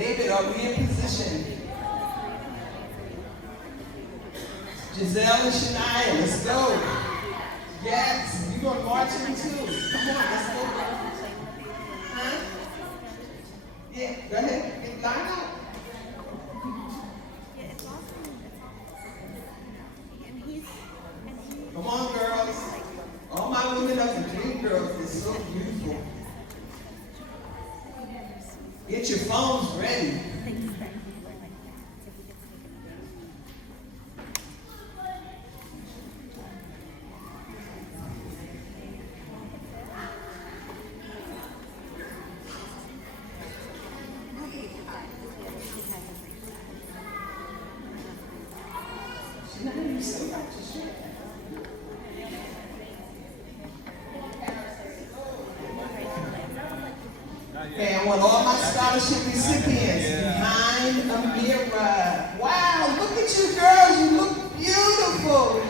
David, are we in position? Giselle and Shania, let's go. Yes, you're going to march in too. Come on, let's go. Huh? Yeah, go ahead. Get line up. Come on, girls. All my women of the dream girls is so beautiful. Get your phones ready. Okay, I want all my scholarship recipients behind a mirror. Wow, look at you girls, you look beautiful.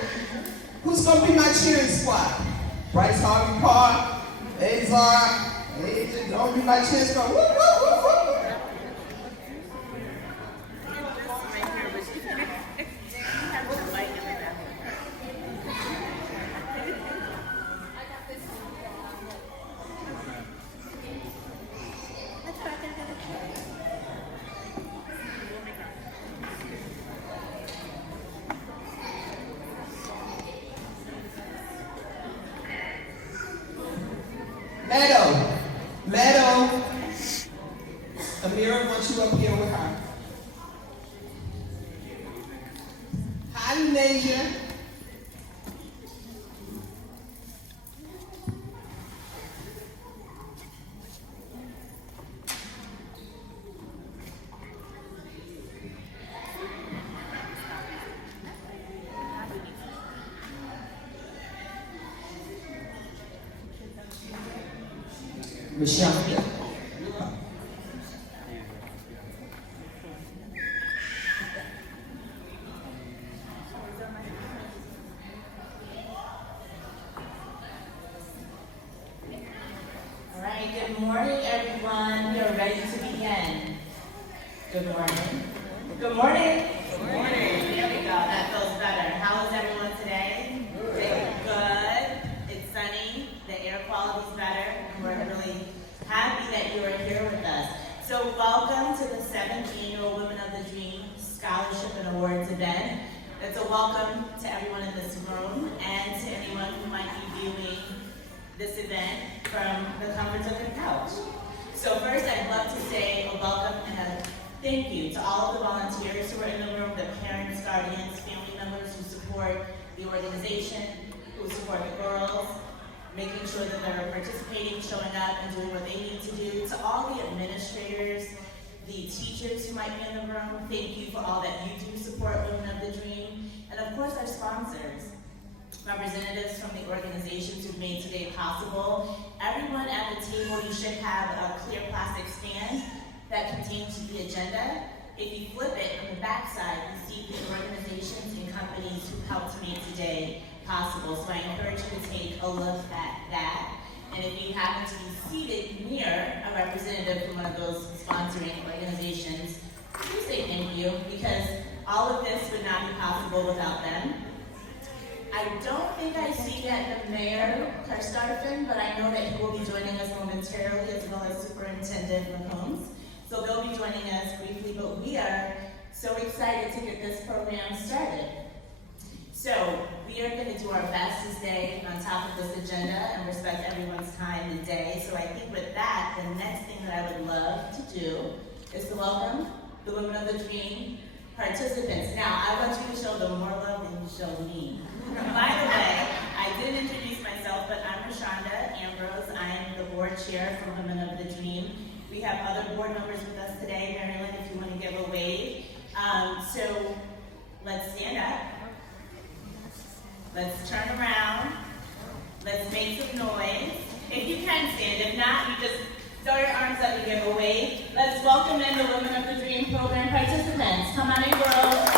Who's gonna be my cheering squad? Bryce Harvey Park, Azar, Agent, don't be my cheering squad. Woo, woo, woo, woo. Meadow, Amira wants you up here with her. Hi, Nasia. Michelle. All right, good morning, everyone. We are ready to begin. Good morning. Good morning. Good morning. There we go. That feels better. How is everyone today? Good. It's sunny. The air quality is better. We're really happy that you are here with us. So welcome to the 7th Annual Women of the Dream Scholarship and Awards event. It's a welcome to everyone in this room and to anyone who might be viewing this event from the comforts of their couch. So first, I'd love to say a welcome and a thank you to all of the volunteers who are in the room, the parents, guardians, family members who support the organization, who support the girls, making sure that they're participating, showing up, and doing what they need to do. To all the administrators, the teachers who might be in the room, thank you for all that you do support Women of the Dream. And of course, our sponsors, representatives from the organizations who've made today possible. Everyone at the table, you should have a clear plastic stand that contains the agenda. If you flip it on the back side, you see the organizations and companies who helped to make today possible. So I encourage you to take a look at that. And if you happen to be seated near a representative from one of those sponsoring organizations, please say thank you, because all of this would not be possible without them. I don't think I see yet the Mayor Karstafen, but I know that he will be joining us momentarily, as well as Superintendent McCombs. So they'll be joining us briefly, but we are so excited to get this program started. So we are going to do our best to stay on top of this agenda and respect everyone's time today. So I think with that, the next thing that I would love to do is to welcome the Women of the Dream participants. Now, I want you to show them more love than you show me. By the way, I didn't introduce myself, but I'm Rashonda Ambrose. I am the board chair for Women of the Dream. We have other board members with us today. Marilyn, if you want to give a wave. So let's stand up. Let's turn around. Let's make some noise. If you can stand, if not, you just throw your arms up and give a wave. Let's welcome in the Women of the Dream program participants. Come on in, girls.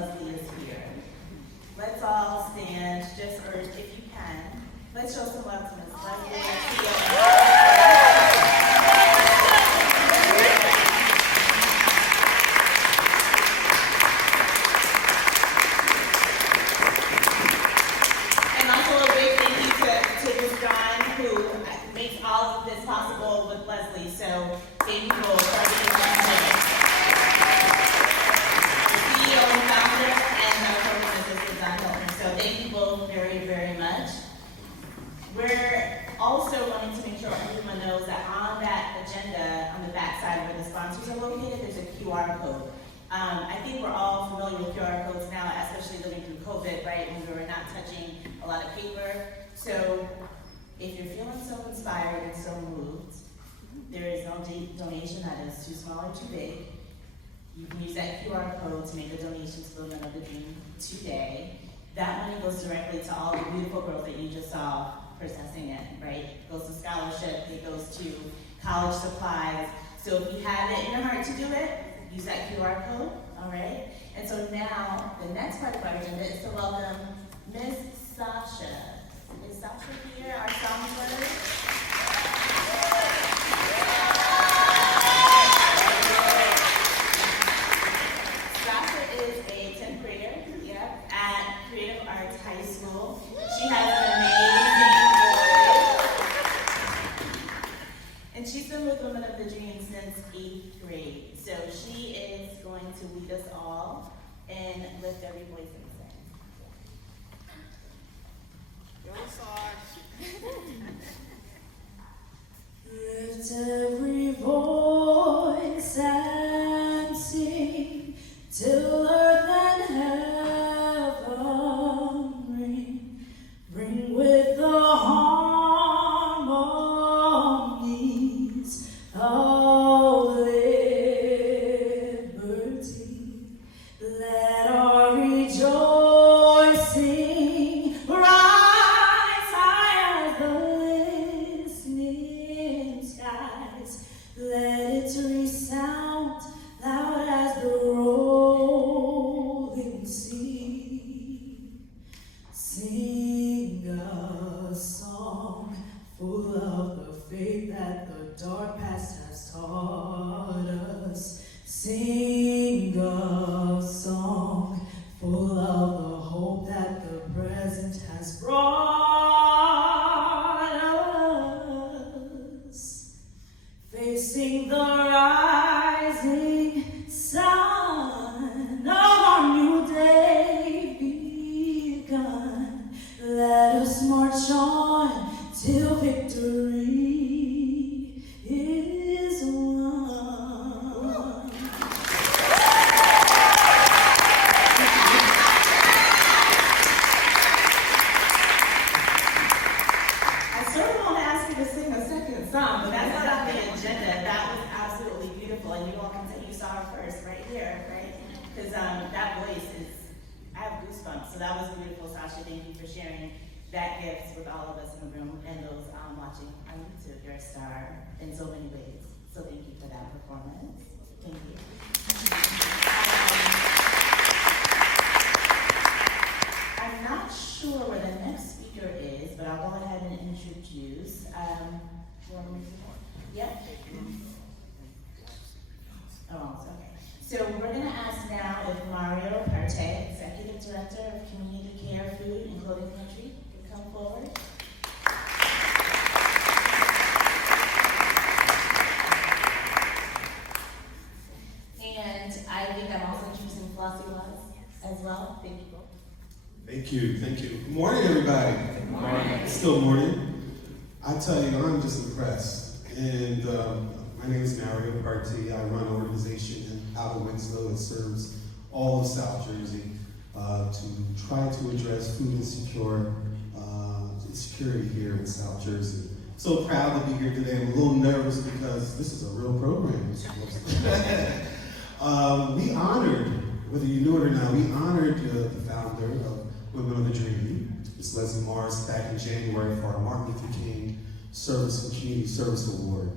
Leslie is here. Let's all stand, or if you can, let's show some love to Miss Leslie. And also a big thank you to Ms. Dawn, who makes all of this possible with Leslie. So thank you for being here. CEO and founder, and our program assistant, Don Hilton. So thank you both very, very much. We're also wanting to make sure everyone knows that on that agenda, on the back side where the sponsors are located, there's a QR code. I think we're all familiar with QR codes now, especially living through COVID, right, when we were not touching a lot of paper. So if you're feeling so inspired and so moved, there is no donation that is too small or too big. You can use that QR code to make a donation to the Women of the Dream today. That money goes directly to all the beautiful girls that you just saw processing it, right? It goes to scholarship, it goes to college supplies. So if you have it in your heart to do it, use that QR code, all right? And so now, the next part of our agenda is to welcome Miss Sasha. Is Sasha here, our songbird? Is a 10th grader, at Creative Arts High School. She has an amazing voice. And she's been with Women of the Dream since 8th grade. So she is going to lead us all and lift every voice and Lift sing. every voice and sing till earth and heaven ring with the harmonies of liberty. Let our rejoicing rise high as the listening skies. Let it resound loud as the rolling sea. Sing a song full of the faith that the dark past has taught us. Sing a song full of the hope that the present has brought us. Facing the rising sun of our new day begun. Let us march on till victory is won. I sort of want to ask you to sing a second song, but that's not on the agenda. That was absolutely beautiful, and you all can say you saw her first right here, right? Because that voice is, I have goosebumps. So that was beautiful, Sasha. Thank you for sharing that gift with all of us in the room and those watching on YouTube. You're a star in so many ways. So thank you for that performance. Thank you. I'm not sure where the next speaker is, but I'll go ahead and introduce. You want me to? Yep. Oh, okay. So we're going to ask now if Mario Parte, Executive Director of Community Care, Food, and Clothing Country, can come forward. And I think I'm also introducing Flossie Laws as well. Thank you both. Thank you, thank you. Good morning, everybody. Good morning. It's still morning. I tell you, I'm just impressed. And my name is Mario Party. I run an organization out of Winslow that serves all of South Jersey to try to address food insecurity here in South Jersey. So proud to be here today. I'm a little nervous because this is a real program. We honored, whether you knew it or not, we honored the founder of Women of the Dream, Ms. Leslie Morris, back in January for our Martin Luther King Service and Community Service Award.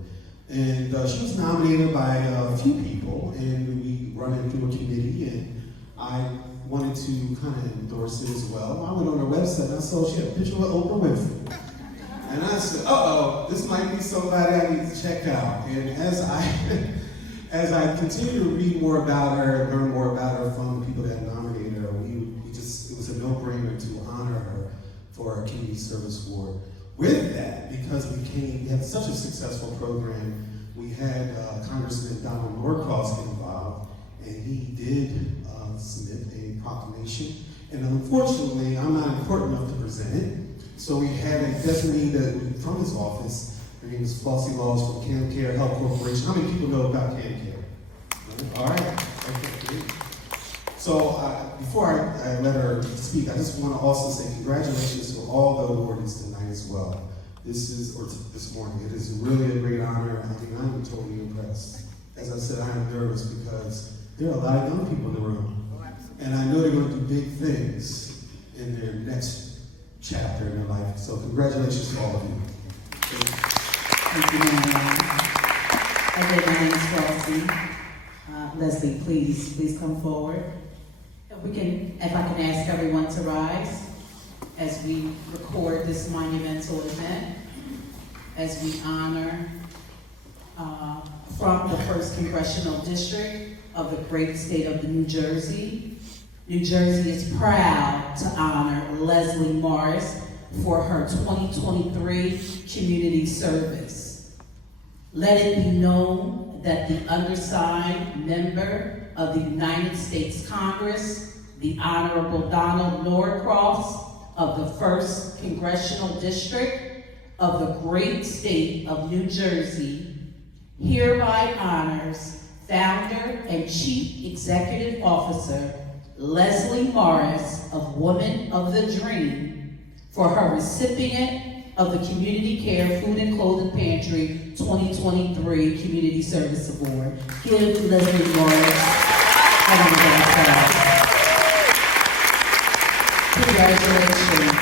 And she was nominated by a few people, and we run it through a committee, and I wanted to kind of endorse it as well. I went on her website and I saw she had a picture with Oprah Winfrey. And I said, uh-oh, this might be somebody I need to check out. And as I continue to read more about her and learn more about her from the people that nominated her, it was a no-brainer to honor her for our community service award. With that, because we had such a successful program, we had Congressman Donald Norcross get involved, and he did submit a proclamation. And unfortunately, I'm not important enough to present it. So we had a designee from his office. Her name is Flossie Laws from CanCare Health Corporation. How many people know about CanCare? All right. Okay, great. So before I let her speak, I just want to also say congratulations to all the awardees tonight as well. This morning. It is really a great honor. I mean, I'm totally impressed. As I said, I am nervous because there are a lot of young people in the room. And I know they're going to do big things in their next chapter in their life. So congratulations to all of you. Thank you, ma'am. Again, my name is Flossie. Leslie, please come forward. If I can ask everyone to rise as we record this monumental event, as we honor from the 1st Congressional District of the great state of New Jersey. New Jersey is proud to honor Leslie Morris for her 2023 community service. Let it be known that the undersigned member of the United States Congress, the Honorable Donald Norcross of the 1st Congressional District of the great state of New Jersey, hereby honors Founder and Chief Executive Officer Leslie Morris of Woman of the Dream for her recipient of the Community Care Food and Clothing Pantry 2023 Community Service Award. Give Leslie Morris a round of applause. Congratulations.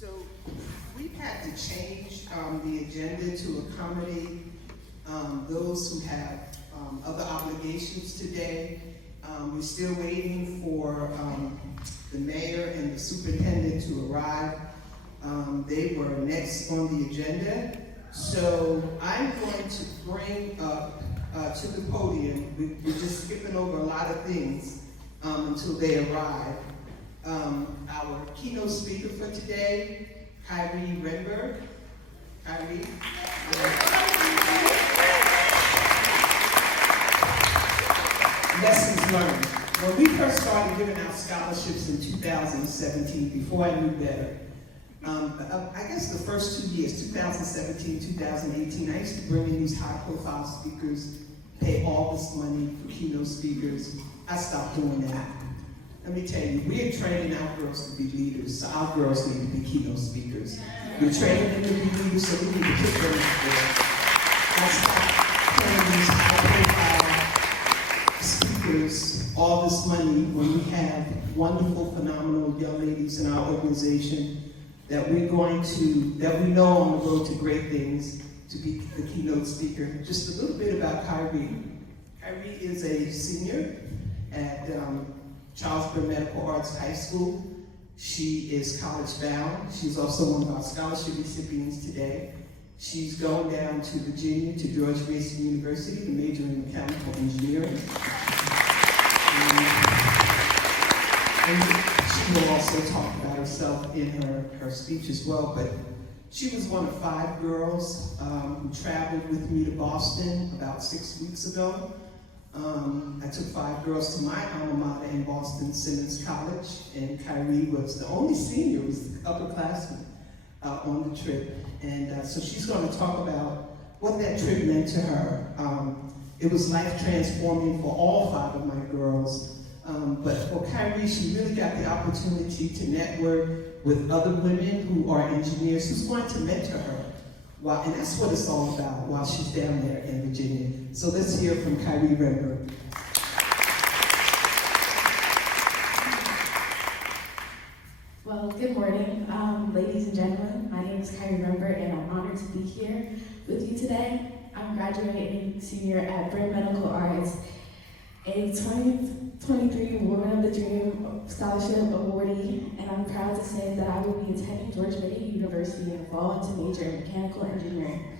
So we've had to change the agenda to accommodate those who have other obligations today. We're still waiting for the mayor and the superintendent to arrive. They were next on the agenda. So I'm going to bring up to the podium, we're just skipping over a lot of things until they arrive. Our keynote speaker for today, Kyrie Renberg. Kyrie. Lessons learned. When we first started giving out scholarships in 2017, before I knew better, I guess the first 2 years, 2017, 2018, I used to bring in these high-profile speakers, pay all this money for keynote speakers. I stopped doing that. Let me tell you, we're training our girls to be leaders, so our girls need to be keynote speakers. We're training them to be leaders, so we need to put them in there. I stopped paying these high-profile speakers all this money when we have wonderful, phenomenal young ladies in our organization that we know on the road to great things to be the keynote speaker. Just a little bit about Kyrie. Kyrie is a senior at Charlesburg Medical Arts High School. She is college bound. She's also one of our scholarship recipients today. She's going down to Virginia to George Mason University to major in mechanical engineering. And she will also talk about herself in her speech as well, but she was one of 5 girls who traveled with me to Boston about 6 weeks ago. I took 5 girls to my alma mater in Boston, Simmons College, and Kyrie was the only senior, was the upperclassman on the trip. And so she's going to talk about what that trip meant to her. It was life transforming for all 5 of my girls. But for Kyrie, she really got the opportunity to network with other women who are engineers who's going to mentor her. And that's what it's all about while she's down there in Virginia. So let's hear from Kyrie Renberg. Well, good morning, ladies and gentlemen. My name is Kyrie Renberg, and I'm honored to be here with you today. I'm graduating senior at Bryn Medical Arts, a 2023 Woman of the Dream Scholarship awardee, and I'm proud to say that I will be attending George Mason University in the fall to major in mechanical engineering.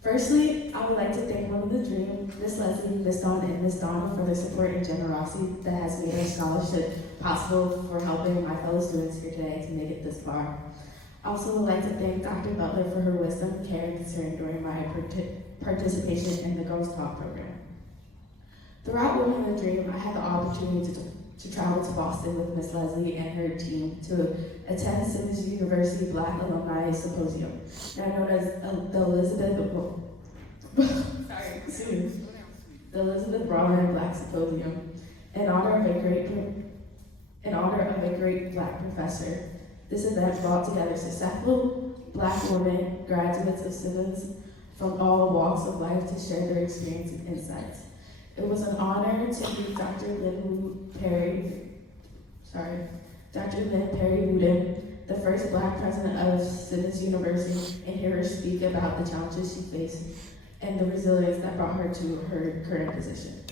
Firstly, I would like to thank Woman of the Dream, Miss Leslie, Miss Dawn, and Miss Donna for their support and generosity that has made our scholarship possible for helping my fellow students here today to make it this far. I also would like to thank Dr. Butler for her wisdom, care, and concern during my participation in the Girls Talk program. Throughout Women of the Dream, I had the opportunity to travel to Boston with Miss Leslie and her team to attend Simmons University Black Alumni Symposium, now known as the Elizabeth Broadman Black Symposium, in honor of a great Black professor. This event brought together successful Black women, graduates of Simmons from all walks of life to share their experiences and insights. It was an honor to meet Dr. Lynn Perry Wooden, the first Black president of Simmons University, and hear her speak about the challenges she faced and the resilience that brought her to her current position.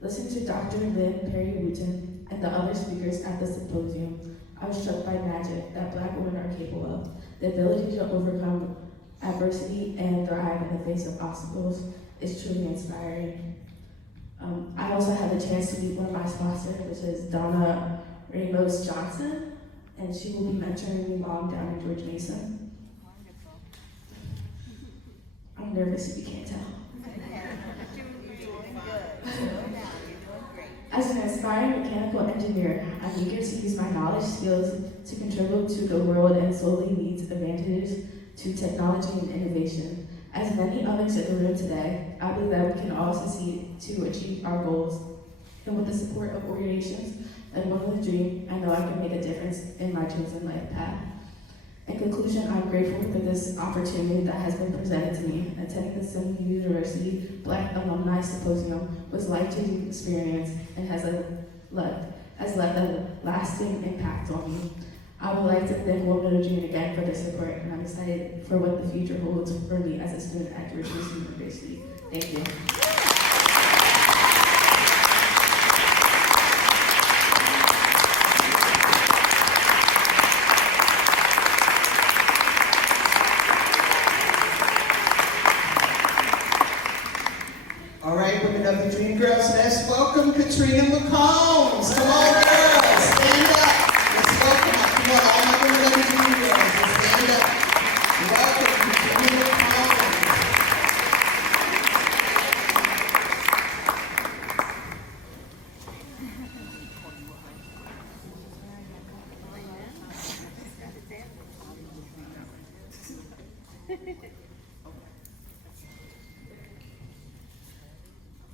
Listening to Dr. Lynn Perry Wooten and the other speakers at the symposium, I was struck by magic that Black women are capable of, the ability to overcome adversity and thrive in the face of obstacles is truly inspiring. I also had the chance to meet one of my sponsors, which is Donna Ramos Johnson, and she will be mentoring me while I'm down in George Mason. I'm nervous if you can't tell. As an aspiring mechanical engineer, I'm eager to use my knowledge, skills to contribute to the world and solely needs advantages to technology and innovation. As many others in the room today, I believe that we can all succeed to achieve our goals. And with the support of organizations like Women of the Dream, I know I can make a difference in my chosen life path. In conclusion, I'm grateful for this opportunity that has been presented to me. Attending the Simmons University Black Alumni Symposium was a life-changing experience and has left a lasting impact on me. I would like to thank Women of the Dream again for their support, and I'm excited for what the future holds for me as a student at George Mason University. Thank you. All right, Women of the Dream girls, let's welcome Katrina McCombs. Come on, girls, stand up. Let's welcome her. Come on, all my Women of the Dream girls, let's stand up. Welcome Katrina McCombs.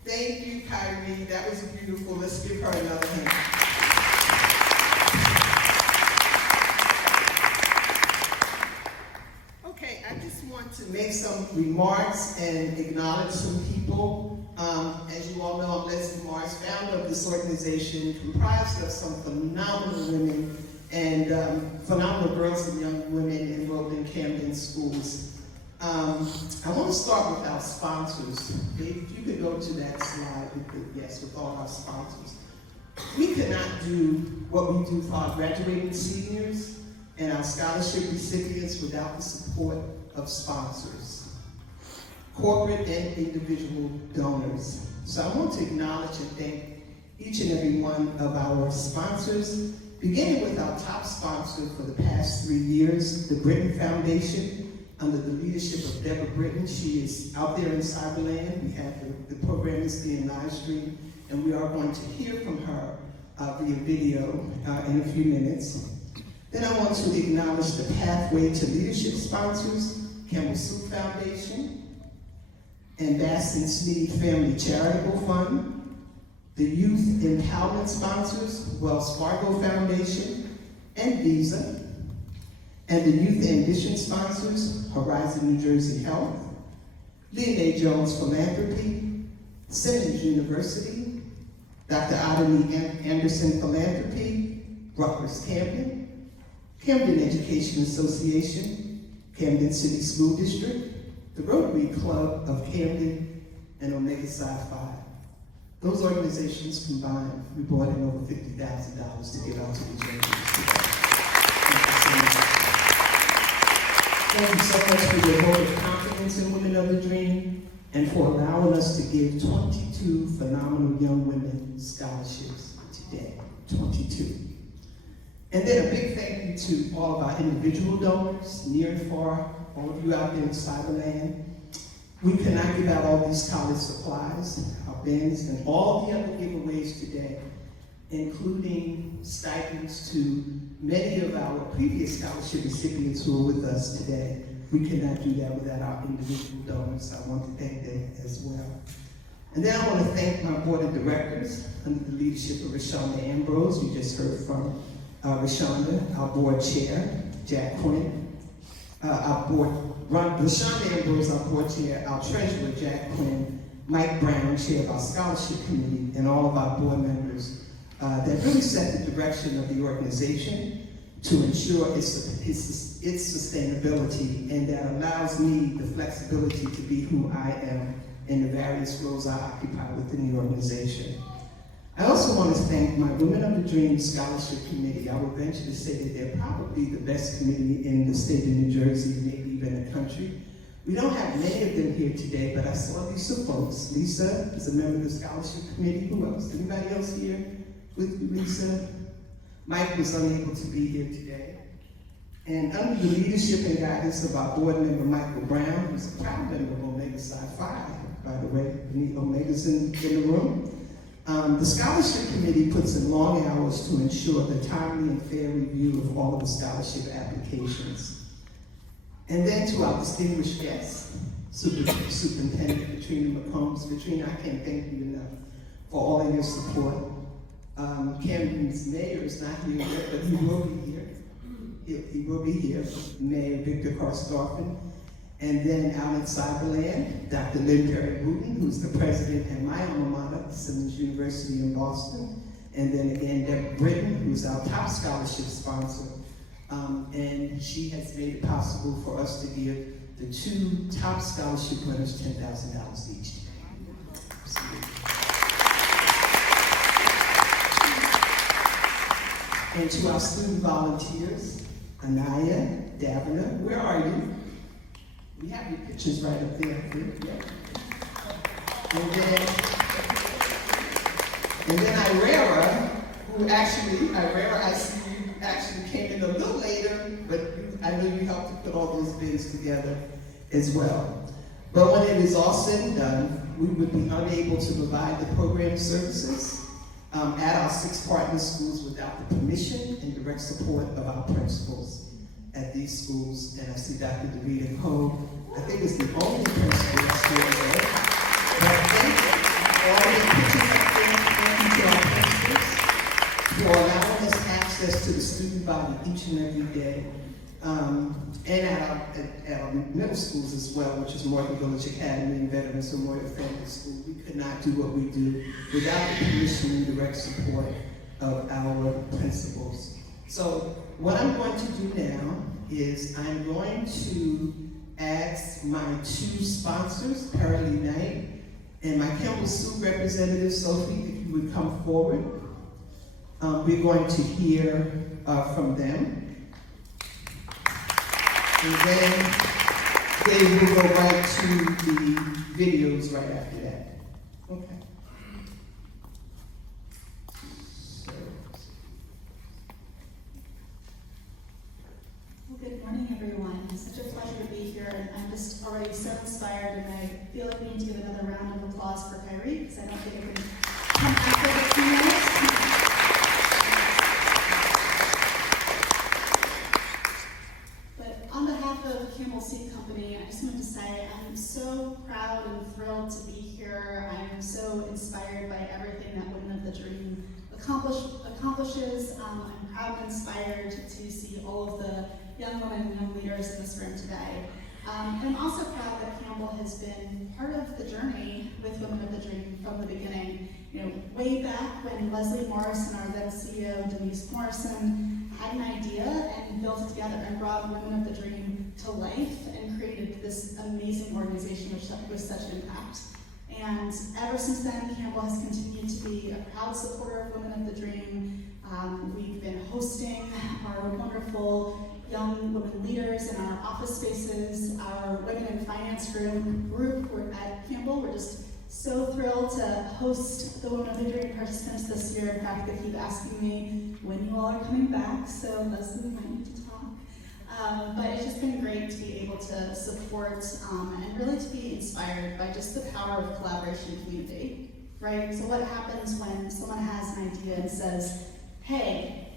Thank you, Kyrie. That was beautiful. Let's give her another hand. Okay, I just want to make some remarks and acknowledge some people. As you all know, I'm Leslie Morris, founder of this organization, comprised of some phenomenal women and phenomenal girls and young women enrolled in Camden schools. I want to start with our sponsors. If you could go to that slide, with all our sponsors. We could not do what we do for our graduating seniors and our scholarship recipients without the support of sponsors, corporate and individual donors. So I want to acknowledge and thank each and every one of our sponsors, beginning with our top sponsor for the past 3 years, the Britton Foundation, under the leadership of Deborah Britton. She is out there in Cyberland. We have the program is being live streamed, and we are going to hear from her via video in a few minutes. Then I want to acknowledge the Pathway to Leadership sponsors, Campbell Soup Foundation, and Baston Sneed Family Charitable Fund, The Youth Empowerment sponsors, Wells Fargo Foundation and Visa. And the Youth Ambition sponsors, Horizon New Jersey Health, Leonard Jones Philanthropy, Simmons University, Dr. Ottilie Anderson Philanthropy, Rutgers Camden, Camden Education Association, Camden City School District, the Rotary Club of Camden, and Omega Psi Phi. Those organizations combined, we brought in over $50,000 to give out to the children. Thank you so much for your vote of confidence in Women of the Dream and for allowing us to give 22 phenomenal young women scholarships today. 22. And then a big thank you to all of our individual donors, near and far, all of you out there in Cyberland. We cannot give out all these college supplies, our bins, and all the other giveaways today, including stipends to many of our previous scholarship recipients who are with us today. We cannot do that without our individual donors. I want to thank them as well. And then I want to thank my board of directors under the leadership of Rashonda Ambrose. You just heard from Rashonda, our board chair, Jack Quinn, Rashonda Ambrose, our board chair, our treasurer, Jack Quinn, Mike Brown, chair of our scholarship committee, and all of our board members that really set the direction of the organization to ensure its sustainability, and that allows me the flexibility to be who I am in the various roles I occupy within the organization. I also want to thank my Women of the Dream Scholarship Committee. I would venture to say that they're probably the best committee in the state of New Jersey, maybe even the country. We don't have many of them here today, but I saw Lisa folks. Lisa is a member of the scholarship committee. Who else? Anybody else here with you, Lisa? Mike was unable to be here today. And under the leadership and guidance of our board member, Michael Brown, who's a proud member of Omega Psi Phi, by the way, Omega's in the room. The scholarship committee puts in long hours to ensure the timely and fair review of all of the scholarship applications. And then to our distinguished guests, Superintendent Katrina McCombs. Katrina, I can't thank you enough for all of your support. Camden's mayor is not here yet, but he will be here. He will be here, Mayor Victor Karstoffen. And then out in Cyberland, Dr. Lynn Perry Wooten, who's the president at my alma mater, Simmons University in Boston. And then again, Deb Britton, who's our top scholarship sponsor. And she has made it possible for us to give the two top scholarship winners $10,000 each. And to our student volunteers, Anaya, Davina, where are you? We have your pictures right up there. Yeah. And then Irera, who Irera, I see you actually came in a little later, but I know you helped to put all those bins together as well. But when it is all said and done, we would be unable to provide the program services at our 6 partner schools without the permission and direct support of our principals at these schools. And I see Dr. Davida Poe, I think it's the only principal that's here today. But thank you for all the pictures up there. Thank you to our principals for allowing us access to the student body each and every day. And at our middle schools as well, which is Morgan Village Academy and Veterans Memorial Family School. We could not do what we do without the permission and direct support of our principals. So what I'm going to do now is I'm going to ask my 2 sponsors, Pearlie Knight and my Campbell Soup representative, Sophie, if you would come forward. We're going to hear from them. And then they will go right to the videos right after that. Okay. Well, good morning, everyone. It's such a pleasure to be here, and I'm just already so inspired, and I feel like we need to give another round of applause for Kyrie, because I don't think I can come after the keynote. On behalf of Campbell Seed Company, I just wanted to say I'm so proud and thrilled to be here. I'm so inspired by everything that Women coaches. I'm proud and inspired to see all of the young women and young leaders in this room today. And I'm also proud that Campbell has been part of the journey with Women of the Dream from the beginning. You know, way back when Leslie Morrison, our then CEO, Denise Morrison, had an idea and built it together and brought Women of the Dream to life and created this amazing organization with such impact. And ever since then, Campbell has continued to be a proud supporter of Women of the Dream. We've been hosting our wonderful young women leaders in our office spaces, our Women in Finance group at Campbell. We're just so thrilled to host the Women of the Dream participants this year. In fact, they keep asking me when you all are coming back, so Leslie might need to talk. But it's just been great to be able to support and really to be inspired by just the power of collaboration and community, right? So what happens when someone has an idea and says, hey,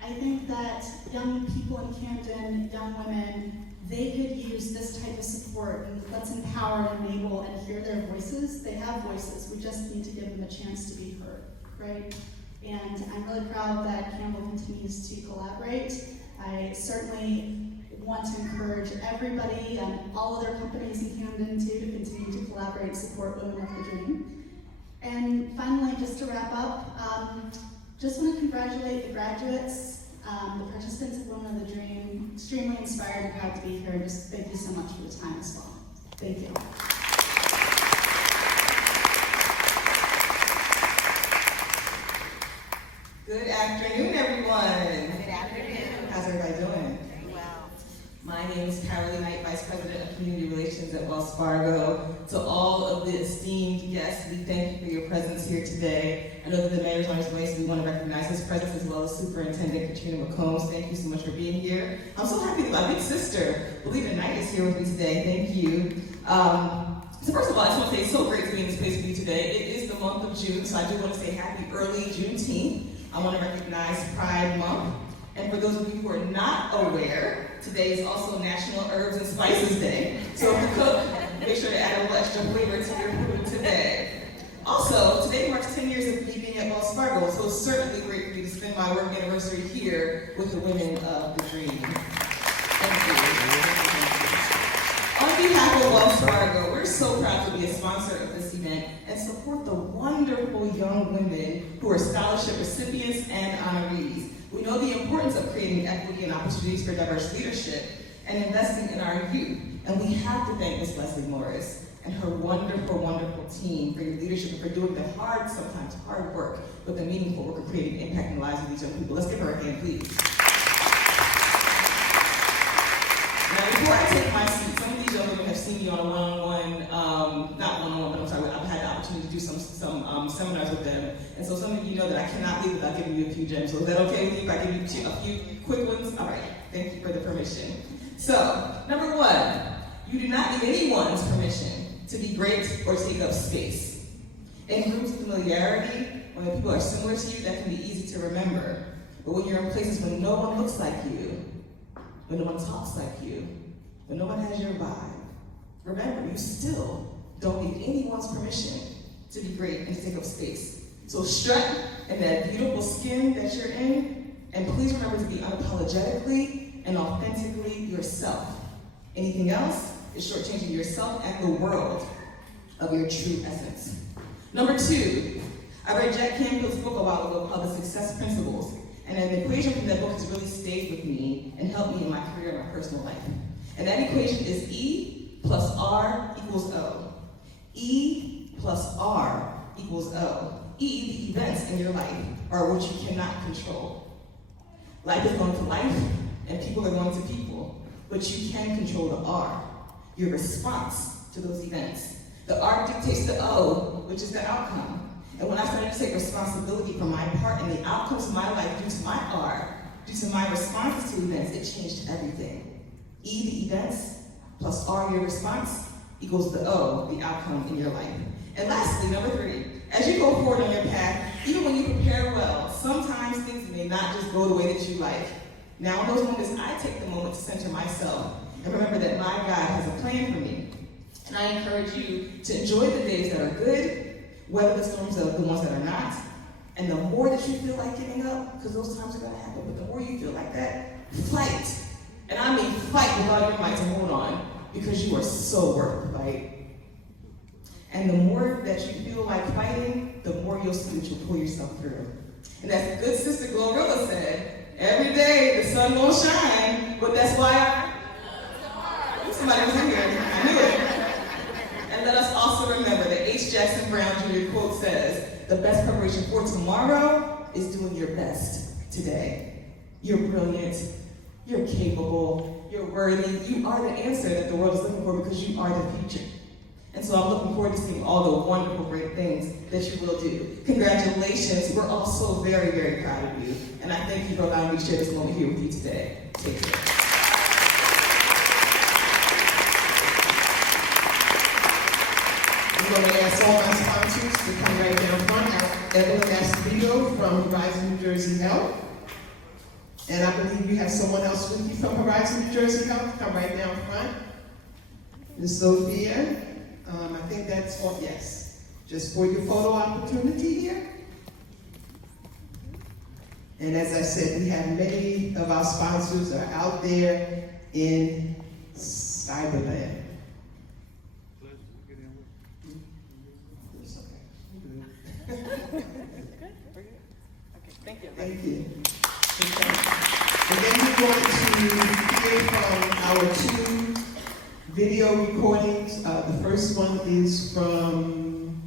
I think that young people in Camden, young women, they could use this type of support, and let's empower and enable and hear their voices. They have voices, we just need to give them a chance to be heard, right? And I'm really proud that Campbell continues to collaborate. I certainly want to encourage everybody and all other companies in Camden too to continue to collaborate and support Women of the Dream. And finally, just to wrap up, just want to congratulate the graduates, the participants of Women of the Dream. Extremely inspired and proud to be here, and just thank you so much for the time as well. Thank you. Good afternoon, everyone. Good afternoon. How's everybody doing? Very well. My name is Carolee Knight, Vice President of Community Relations at Wells Fargo. To all of the esteemed guests, we thank you for your presence here today. I know that the mayor's on his way, so we want to recognize his presence as well as Superintendent Katrina McCombs. Thank you so much for being here. I'm so happy that my big sister, Believe It Knight, is here with me today. Thank you. So first of all, I just want to say it's so great to be in this place with you today. It is the month of June, so I do want to say happy early Juneteenth. I want to recognize Pride Month. And for those of you who are not aware, today is also National Herbs and Spices Day. So if you cook, make sure to add a little extra flavor to your food today. Also, today marks 10 years of me being at Wells Fargo, so it's certainly great for me to spend my work anniversary here with the Women of the Dream. Thank you. On behalf of Wells Fargo, we're so proud to be a sponsor of this event and support the wonderful young women who are scholarship recipients and honorees. We know the importance of creating equity and opportunities for diverse leadership and investing in our youth. And we have to thank Ms. Leslie Morris and her wonderful, wonderful team for your leadership and for doing the hard, sometimes hard work, but the meaningful work of creating impact in the lives of these young people. Let's give her a hand, please. Now, before I take my seat, some of these young women have seen me on a one-on-one, not one-on-one, but I'm sorry, I've had the opportunity to do some seminars with them. And so some of you know that I cannot leave without giving you a few gems. So is that okay with you if I give you a few quick ones? All right, thank you for the permission. So, number one, you do not need anyone's permission to be great or take up space. In groups of familiarity, when people are similar to you, that can be easy to remember. But when you're in places when no one looks like you, when no one talks like you, when no one has your vibe, remember, you still don't need anyone's permission to be great and to take up space. So strut in that beautiful skin that you're in, and please remember to be unapologetically and authentically yourself. Anything else is shortchanging yourself and the world of your true essence. Number two, I read Jack Canfield's book a while ago called The Success Principles, and an equation from that book has really stayed with me and helped me in my career and my personal life. And that equation is E plus R equals O. E plus R equals O. E, the events in your life, are what you cannot control. Life is going to life, and people are going to people, but you can control the R, your response to those events. The R dictates the O, which is the outcome. And when I started to take responsibility for my part in the outcomes of my life due to my R, due to my responses to events, it changed everything. E, the events, plus R, your response, equals the O, the outcome in your life. And lastly, number three, as you go forward on your path, even when you prepare well, sometimes things may not just go the way that you like. Now, in those moments, I take the moment to center myself and remember that my God has a plan for me. And I encourage you to enjoy the days that are good, weather the storms of the ones that are not, And the more that you feel like giving up, because those times are gonna happen, but the more you feel like that, fight. And I mean fight with all your might to hold on, because you are so worth the fight. And the more that you feel like fighting, the more you'll see that you'll pull yourself through. And as good sister Glorilla said, every day the sun won't shine, but that's why somebody was in here, I knew it. And let us also remember that H. Jackson Brown Jr. quote says, the best preparation for tomorrow is doing your best today. You're brilliant, you're capable, you're worthy, you are the answer that the world is looking for because you are the future. And so I'm looking forward to seeing all the wonderful, great things that you will do. Congratulations, we're all so very, very proud of you. And I thank you for allowing me to share this moment here with you today. Take care. I'm going to ask all my sponsors to come right down front. Evelyn Escobedo from Horizon New Jersey Health. And I believe you have someone else with you from Horizon New Jersey Health. Come right down front. Ms. Sophia. I think that's all, yes. Just for your photo opportunity here. And as I said, we have many of our sponsors are out there in Cyberland. Thank you. Thank you. Okay. And then we're going to hear from our two video recordings. The first one is from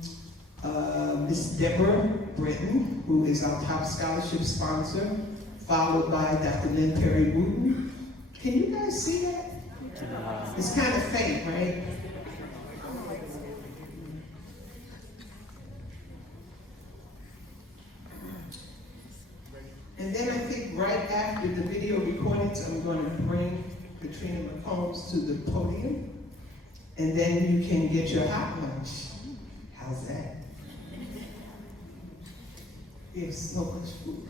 Miss Deborah Britton, who is our top scholarship sponsor, followed by Dr. Lynn Perry Wooten. Can you guys see that? It's kind of faint, right? And then I think right after the video recordings, I'm going to bring Katrina McCombs to the podium, and then you can get your hot lunch. How's that? There's so much food.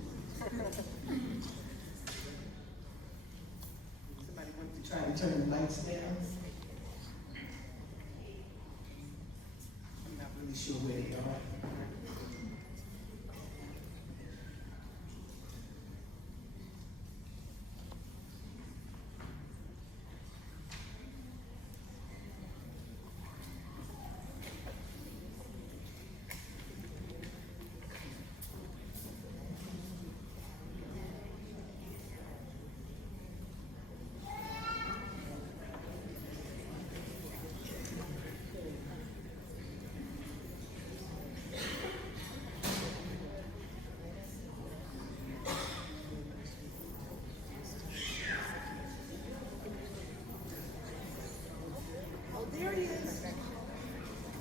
Somebody wants to try to turn the lights down. I'm not really sure where they are.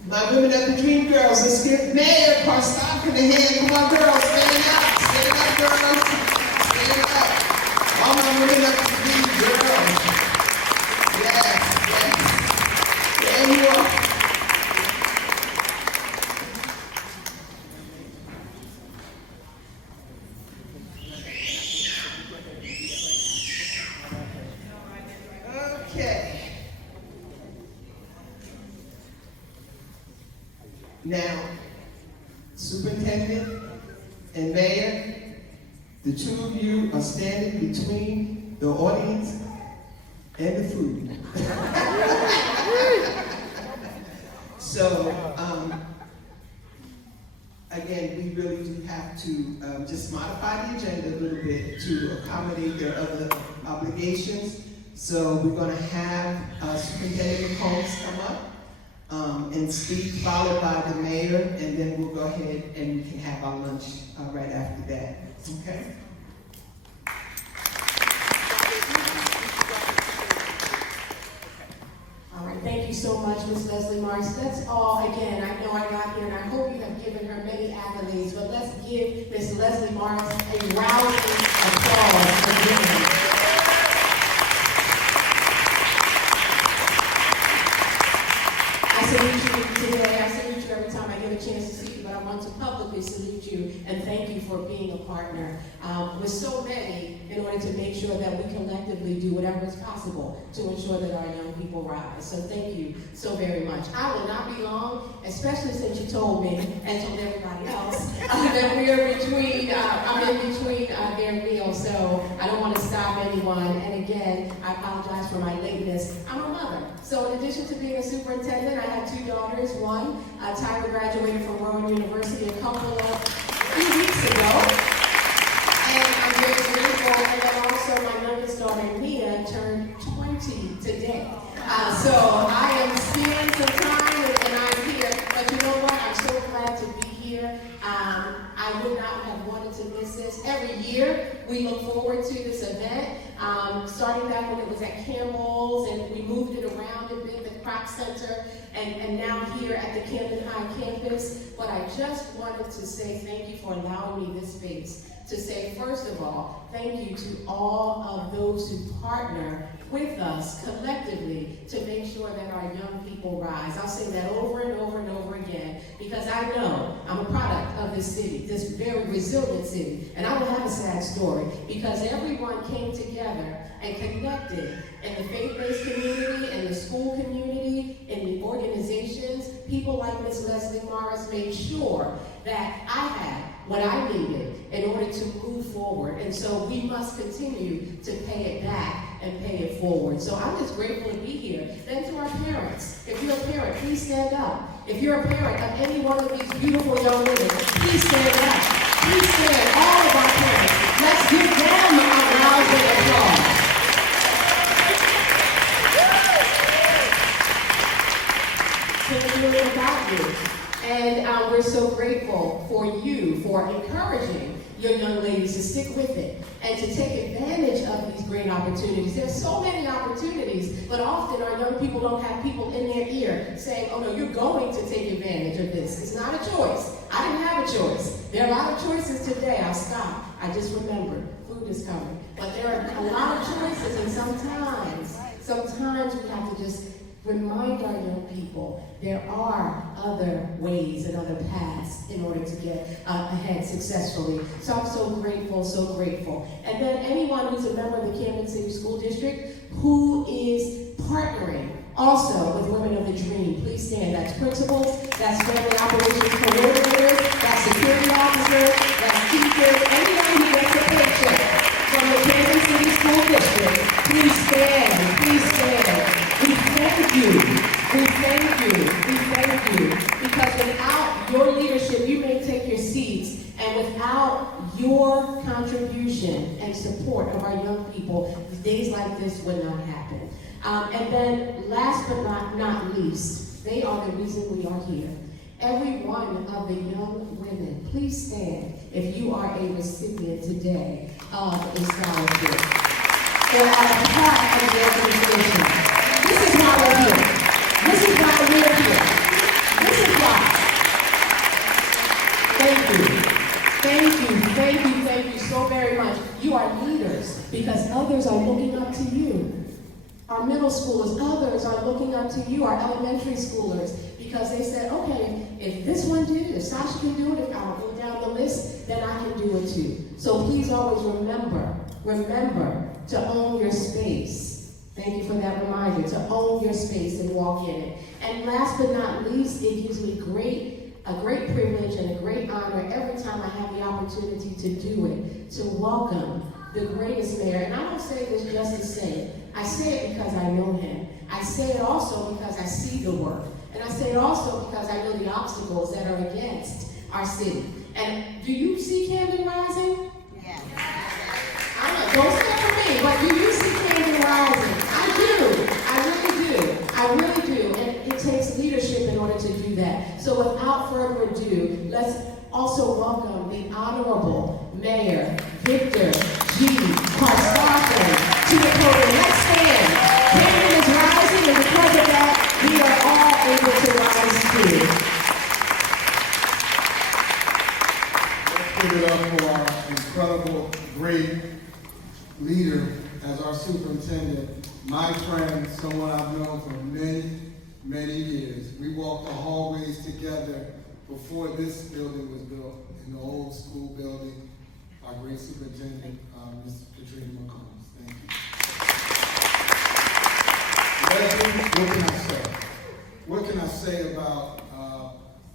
My women of the Dream Girls, let's give Mayor Karstock in the hand. Come on, girls, stand up, girls, stand up. All my women of the Dream Girls. Yes, yes. There you are. Okay. Now, Superintendent and Mayor, the two of you are standing between the audience and the food. So, again, we really do have to just modify the agenda a little bit to accommodate their other obligations. So we're going to have Superintendent Holmes come up and speak, followed by the mayor, and then we'll go ahead and we can have our lunch right after that. Okay? All right, thank you so much, Ms. Leslie Marks. That's all. Again, I know I got here, and I hope you have given her many accolades, but let's give Ms. Leslie Marks a rousing applause again. I salute you today. I salute you every time I get a chance to see you, but I want to publicly salute you and thank you for being a partner with so many in order to make sure that we collectively do whatever is possible to ensure that our young people rise. So thank you so very much. I will not be long, especially since you told me and told everybody else that we are between, I'm in between their meals, so I don't want to stop anyone. And again, I apologize for my lateness. I'm a mother. So in addition to being a superintendent, I have 2 daughters. One, Tyler graduated from Rowan University a few weeks ago. And I'm very grateful. And then also my youngest daughter, Mia, turned 20 today. So I am spending some time and I'm here. But you know what? I'm so glad to be here. I would not have wanted to miss this. Every year we look forward to this event. Starting back when it was at Campbell's, and we moved it around a bit, the Croc Center, and now here at the Camden High campus. But I just wanted to say thank you for allowing me this space to say, first of all, thank you to all of those who partner with us collectively to make sure that our young people rise. I'll say that over and over and over again, because I know I'm a product of this city, this very resilient city, and I will have a sad story, because everyone came together and connected in the faith-based community, in the school community, in the organizations. People like Ms. Leslie Morris made sure that I had what I needed in order to move forward. And so we must continue to pay it back and pay it forward. So I'm just grateful to be here. Then to our parents, if you're a parent, please stand up. If you're a parent of any one of these beautiful young women, please stand up. Please stand, all of our parents. Let's give them a round of applause. So we're doing about you. And we're so grateful for you, for encouraging your young ladies to stick with it and to take advantage of these great opportunities. There's so many opportunities, but often our young people don't have people in their ear saying, oh no, you're going to take advantage of this. It's not a choice. I didn't have a choice. There are a lot of choices today. I'll stop. I just remembered food is coming. But there are a lot of choices, and sometimes we have to just remind our young people there are other ways and other paths in order to get ahead successfully. So I'm so grateful, so grateful. And then anyone who's a member of the Camden City School District who is partnering also with Women of the Dream, please stand. That's principals, that's family operations coordinators, that's security officers, that's teachers, anyone who gets a paycheck from the Camden City School District, please stand, please stand. We thank you, we thank you, we thank you, because without your leadership, you may take your seats, and without your contribution and support of our young people, days like this would not happen. And then, last but not least, they are the reason we are here. Every one of the young women, please stand if you are a recipient today of a scholarship or are a part of the organization. This is why we're here. This is why we're here. This is why. Thank you. Thank you, thank you, thank you so very much. You are leaders because others are looking up to you. Our middle schoolers, others are looking up to you. Our elementary schoolers, because they said, okay, if this one did it, if Sasha can do it, if I'll go down the list, then I can do it too. So please always remember to own your space. Thank you for that reminder, to own your space and walk in it. And last but not least, it gives me a great privilege and a great honor every time I have the opportunity to do it, to welcome the greatest mayor. And I don't say this just to say it. I say it because I know him. I say it also because I see the work. And I say it also because I know the obstacles that are against our city. And do you see Camden rising? Yeah. I know, don't say it for me, but do you see Camden rising? I do. I really do. And it takes leadership in order to do that. So without further ado, let's also welcome the Honorable Mayor Victor G. Karstoffen to the podium. Let's stand. Camden is rising, and because of that, we are all able to rise too. Let's give it up for our incredible, great leader as our superintendent, my friend, someone I've known for many, many years. We walked the hallways together before this building was built, in the old school building. Our great superintendent, Ms. Katrina McCombs. what can I say? What can I say about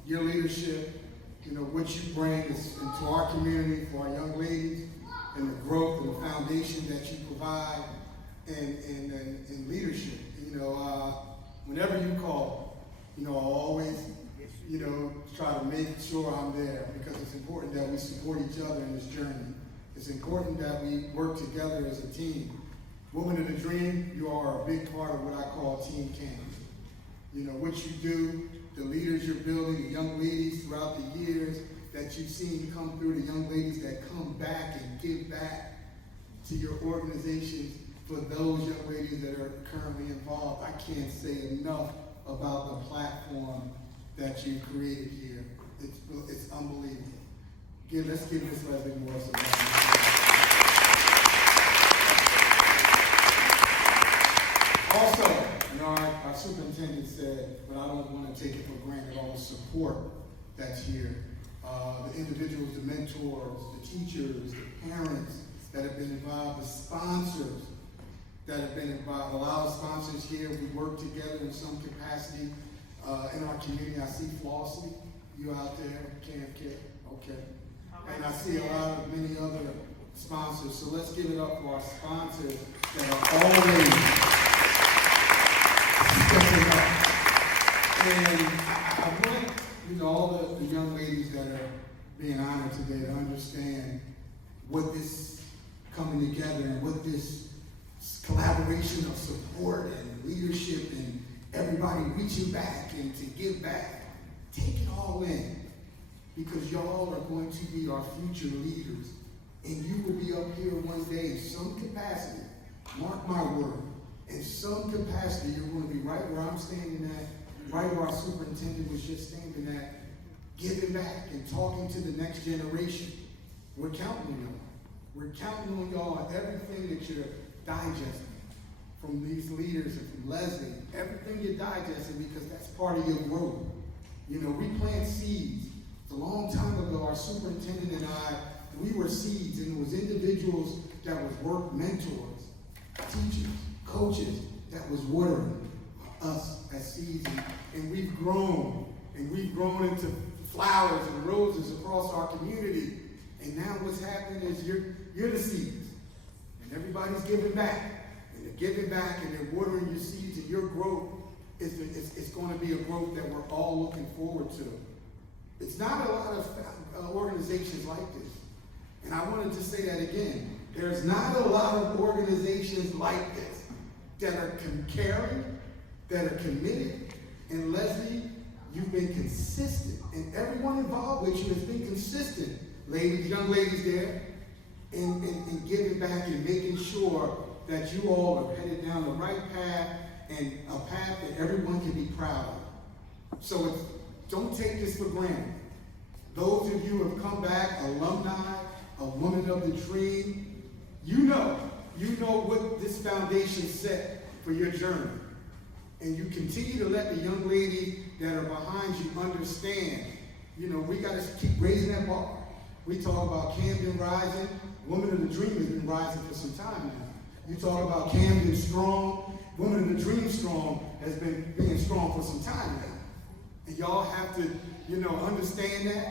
your leadership, what you bring into our community for our young ladies, and the growth and the foundation that you provide in leadership. Whenever you call, I'll always, try to make sure I'm there, because it's important that we support each other in this journey. It's important that we work together as a team. Women of the Dream, you are a big part of what I call Team Canvas. What you do, the leaders you're building, the young ladies throughout the years that you've seen come through, the young ladies that come back and give back to your organizations, for those young ladies that are currently involved. I can't say enough about the platform that you've created here. It's unbelievable. Let's give Miss Leslie Morris a round. Also, our superintendent said, but I don't want to take it for granted, all the support that's here. The individuals, the mentors, the teachers, the parents that have been involved, the sponsors that have been involved. A lot of sponsors here, we work together in some capacity in our community. I see Flossie, you out there, KFK, okay. And I see a lot of many other sponsors. So let's give it up for our sponsors that are always stepping up. And I want all the young ladies that are being honored today to understand what this coming together and what this collaboration of support and leadership and everybody reaching back and to give back. Take it all in, because y'all are going to be our future leaders, and you will be up here one day in some capacity. Mark my word, in some capacity you're going to be right where I'm standing at, right where our superintendent was just standing at, giving back and talking to the next generation. We're counting on y'all. We're counting on y'all on everything that you're digesting from these leaders and from Leslie, everything you're digesting, because that's part of your growth. We plant seeds. A long time ago, our superintendent and I, we were seeds, and it was individuals that was mentors, teachers, coaches, that was watering us as seeds, and we've grown into flowers and roses across our community. And now what's happening is you're the seeds, and everybody's giving back. And they're giving back, and they're watering your seeds, and your growth it's going to be a growth that we're all looking forward to. It's not a lot of organizations like this. And I wanted to say that again. There's not a lot of organizations like this that are caring, that are committed. And Leslie, you've been consistent. And everyone involved with you has been consistent. Ladies, young ladies there, in giving back and making sure that you all are headed down the right path, and a path that everyone can be proud of. So don't take this for granted. Those of you who have come back, alumni of Women of the Dream, you know what this foundation set for your journey. And you continue to let the young ladies that are behind you understand, we got to keep raising that bar. We talk about Camden rising. Women of the Dream has been rising for some time now. You talk about Camden strong. Women of the Dream strong has been being strong for some time now. And y'all have to, understand that.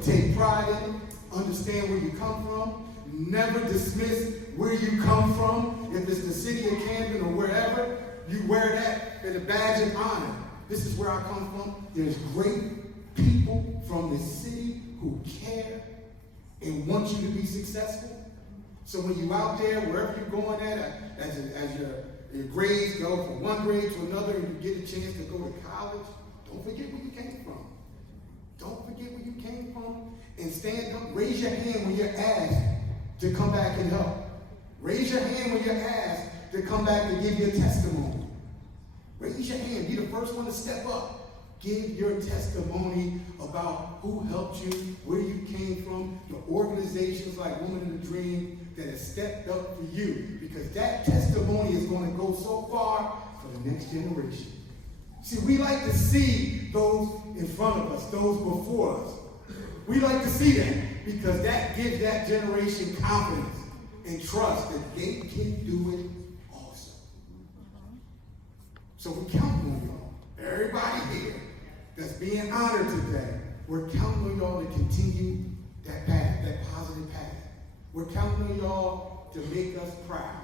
Take pride in it. Understand where you come from. Never dismiss where you come from. If it's the city of Camden or wherever, you wear that as a badge of honor. This is where I come from. There's great people from the city who care and want you to be successful. So when you're out there, wherever you're going at, as your grades go from one grade to another, and you get a chance to go to college, don't forget where you came from. Don't forget where you came from, and stand up. Raise your hand when you're asked to come back and help. Raise your hand when you're asked to come back and give your testimony. Raise your hand. Be the first one to step up. Give your testimony about who helped you, where you came from, the organizations like Women in the Dream that have stepped up for you, because that testimony is going to go so far for the next generation. See, we like to see those in front of us, those before us. We like to see that because that gives that generation confidence. and trust that they can do it also. So we're counting on y'all. Everybody here that's being honored today, we're counting on y'all to continue that path, that positive path. We're counting on y'all to make us proud.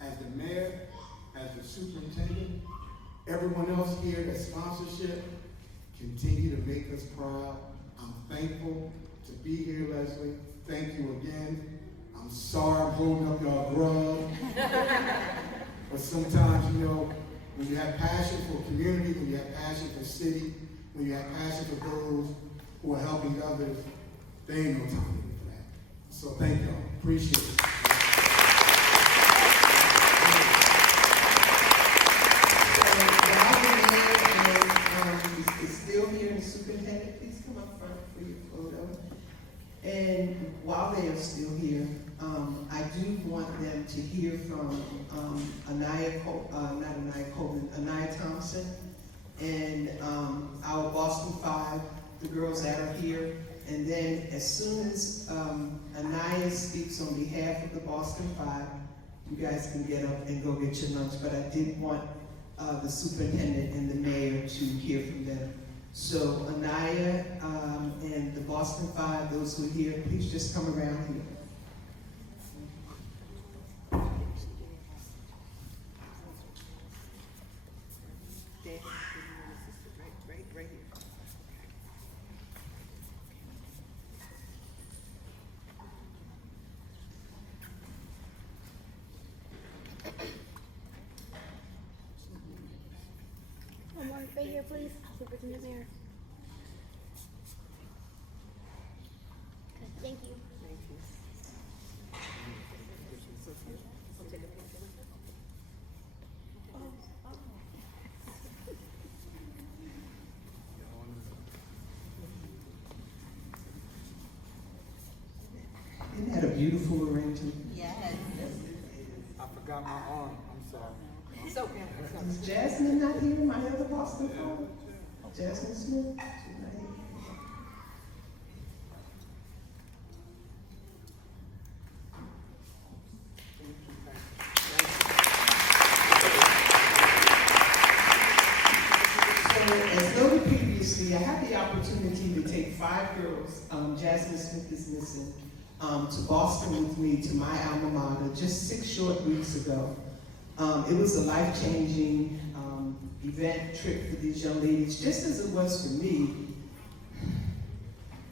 As the mayor, as the superintendent, everyone else here, that sponsorship, continue to make us proud. I'm thankful to be here, Leslie. Thank you again. I'm sorry I'm holding up y'all grub. But sometimes, you know, when you have passion for community, when you have passion for city, when you have passion for those who are helping others, there ain't no time for that. So thank y'all. Appreciate it. Is still here, and the superintendent, please come up front for your photo. And while they are still here, I do want them to hear from Anaya Thompson and our Boston Five, the girls that are here. And then as soon as Anaya speaks on behalf of the Boston Five, you guys can get up and go get your lunch. But I did want the superintendent and the mayor to hear from them. So Anaya and the Boston Five, those who are here, please just come around here. Right here. One more right here, please. Superintendent Mayor. Okay, thank you. Thank you. I'll take a picture. Isn't that a beautiful arrangement? Yes. I forgot my arm. I'm sorry. So, Is Jasmine not here, my other Boston girl? Jasmine Smith? She's not here. So, as noted previously, I had the opportunity to take 5 girls, Jasmine Smith is missing, to Boston with me, to my alma mater, just 6 short weeks ago. It was a life-changing event, trip for these young ladies, just as it was for me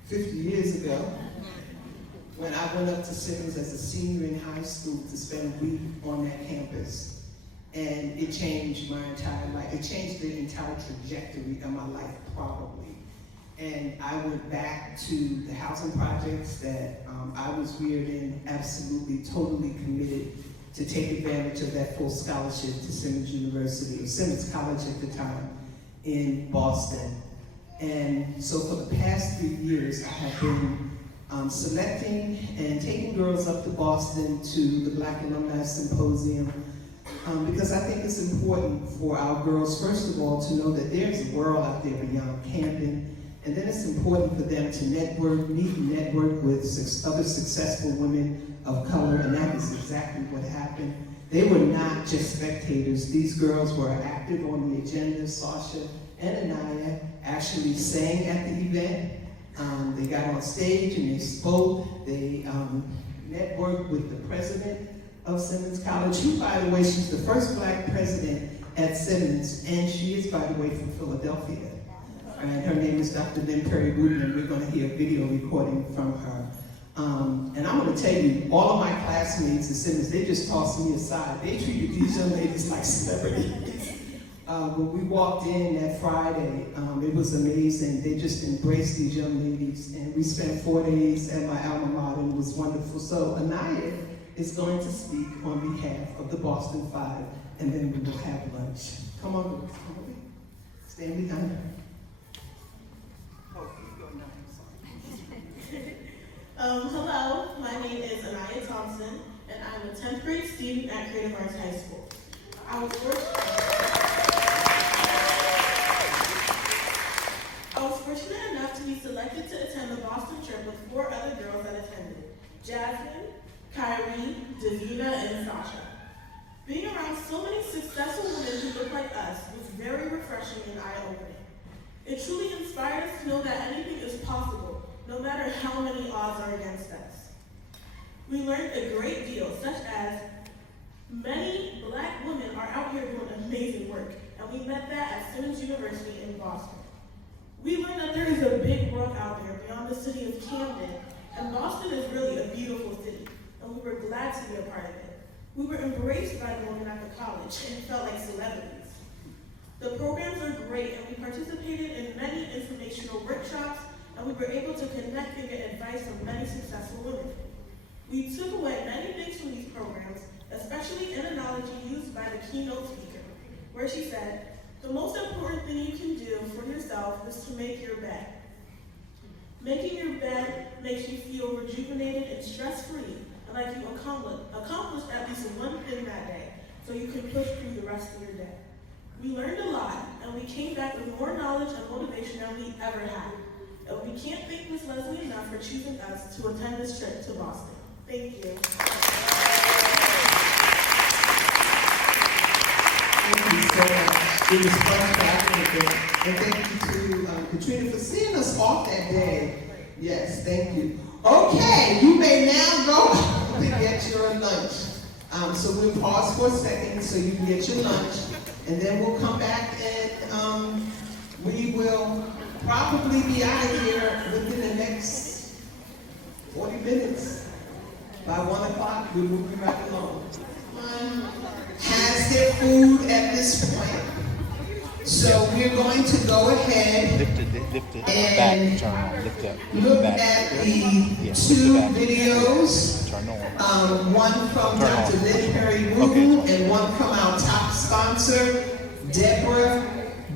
50 years ago when I went up to Simmons as a senior in high school to spend a week on that campus. And it changed my entire life. It changed the entire trajectory of my life, probably. And I went back to the housing projects that I was reared in, absolutely, totally committed to take advantage of that full scholarship to Simmons University, or Simmons College at the time, in Boston. And so for the past 3 years, I have been selecting and taking girls up to Boston to the Black Alumni Symposium, because I think it's important for our girls, first of all, to know that there's a world out there beyond Camden, and then it's important for them to network, meet and network with other successful women of color, and that is exactly what happened. They were not just spectators. These girls were active on the agenda. Sasha and Anaya actually sang at the event. They got on stage and they spoke. They networked with the president of Simmons College, who, by the way, she's the first Black president at Simmons, and she is, by the way, from Philadelphia. And her name is Dr. Lynn Perry Wooten, and we're going to hear a video recording from her. And I'm going to tell you, all of my classmates at Simmons, they just tossed me aside. They treated these young ladies like celebrities. When we walked in that Friday, it was amazing. They just embraced these young ladies, and we spent 4 days at my alma mater, and it was wonderful. So Anaya is going to speak on behalf of the Boston Five, and then we will have lunch. Come on, girls, come over. Stand behind her. Hello, my name is Anaya Thompson, and I'm a 10th grade student at Creative Arts High School. I was fortunate enough to be selected to attend the Boston trip with 4 other girls that attended: Jasmine, Kyrie, Davina, and Sasha. Being around so many successful women who look like us was very refreshing and eye-opening. It truly inspired us to know that anything is possible, no matter how many odds are against us. We learned a great deal, such as many Black women are out here doing amazing work, and we met that at Simmons University in Boston. We learned that there is a big world out there beyond the city of Camden, and Boston is really a beautiful city, and we were glad to be a part of it. We were embraced by the women at the college and felt like celebrities. The programs are great, and we participated in many informational workshops, and we were able to connect and get advice from many successful women. We took away many things from these programs, especially an analogy used by the keynote speaker, where she said, "The most important thing you can do for yourself is to make your bed. Making your bed makes you feel rejuvenated and stress-free, and like you accomplished at least one thing that day, so you can push through the rest of your day." We learned a lot, and we came back with more knowledge and motivation than we ever had. And we can't thank Ms. Leslie enough for choosing us to attend this trip to Boston. Thank you. Thank you so much. It was fun talking. And thank you to Katrina for seeing us off that day. Yes, thank you. Okay, you may now go to get your lunch. So we'll pause for a second so you can get your lunch, and then we'll come back and we will probably be out of here within the next 40 minutes. By 1 o'clock, we're moving right along. Has their food at this point. So we're going to go ahead and look at the two videos, one from Dr. Lynn Perry Wooten and one from our top sponsor, Deborah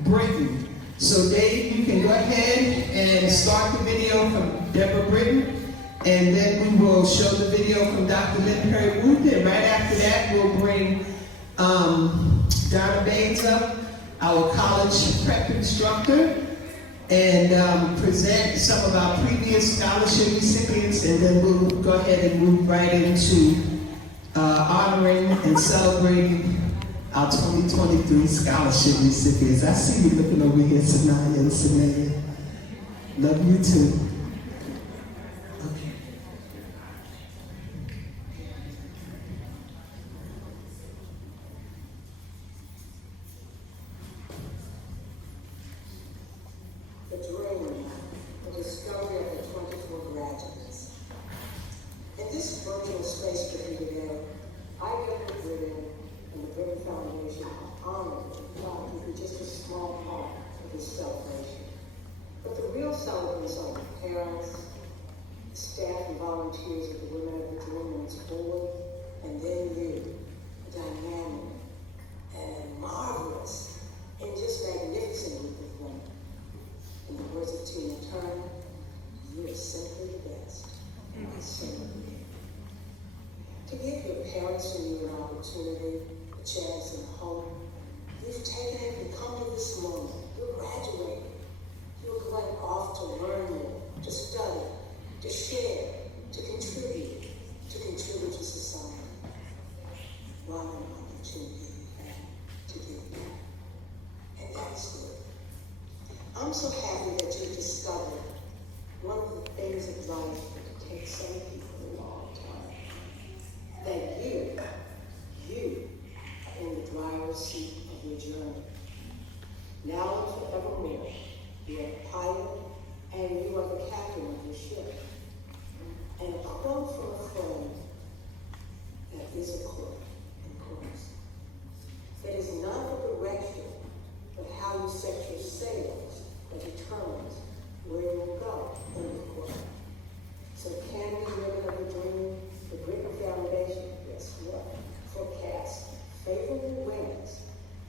Britton. So Dave, you can go ahead and start the video from Deborah Britton, and then we will show the video from Dr. Lynn Perry Wooten, and right after that we'll bring Donna Baines up, our college prep instructor, and present some of our previous scholarship recipients, and then we'll go ahead and move right into honoring and celebrating our 2023 scholarship recipients. I see you looking over here, Sanaya and Sanaya. Love you too. Okay. The dream, the discovery of the 24 graduates. In this virtual space with you today, I get the Britton and the Britton Foundation are honored and proud to be just a small part of this celebration. But the real celebrants are the parents, the staff and volunteers of the Women of the Dream and its board, and then you, dynamic and marvelous and just magnificent group of women. In the words of Tina Turner, you are simply the best. And I certainly am. To give your parents and you an opportunity, a chance and hope, you've taken it and come to this moment. You're graduating. You're going off to learn more, to study, to share, to contribute to society. What an opportunity you have to give back. And that's good. I'm so happy that you discovered one of the things of life that takes some people a long time. That you are in the driver's seat of your journey. Now and forevermore, you are the pilot and you are the captain of your ship. And a quote from a friend that is a quote, of course. It is not the direction, but how you set your sails that determines where you will go, end of quote. So can we women of the dream, the Britton Foundation, guess what? Forecast favorable winds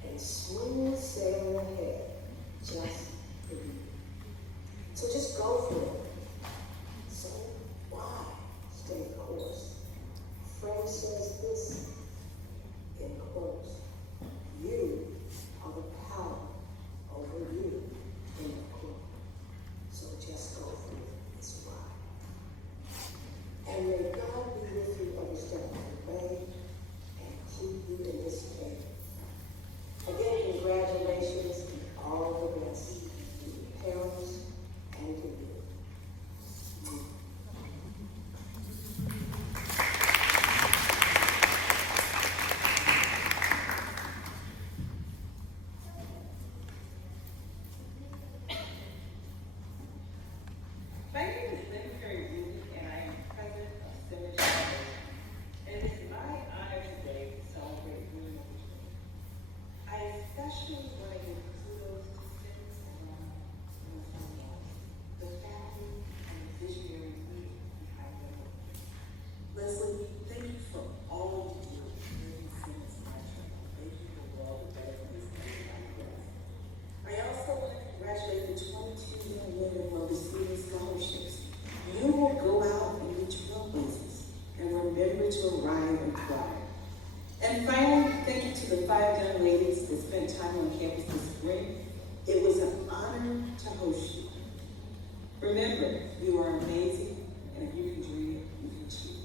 and smooth sailing ahead, just for you. So just go for it. So why stay the course? Friend says this in quotes. You are the power over you, end of quote. So just go for it. It's why. And may God be with you every step of the way and keep you in His especially when I give kudos to students around the family and the visionary leaders behind their work. Leslie, thank you for all you do here in Simmons Metro. Thank you for all the better place to be my guest. I also want to congratulate the 22 young women who are receiving scholarships. You will go out and be trailblazers and remember to arrive and thrive. And finally, thank you to the 5 young ladies that spent time on campus this spring. It was an honor to host you. Remember, you are amazing, and if you can dream, you can achieve.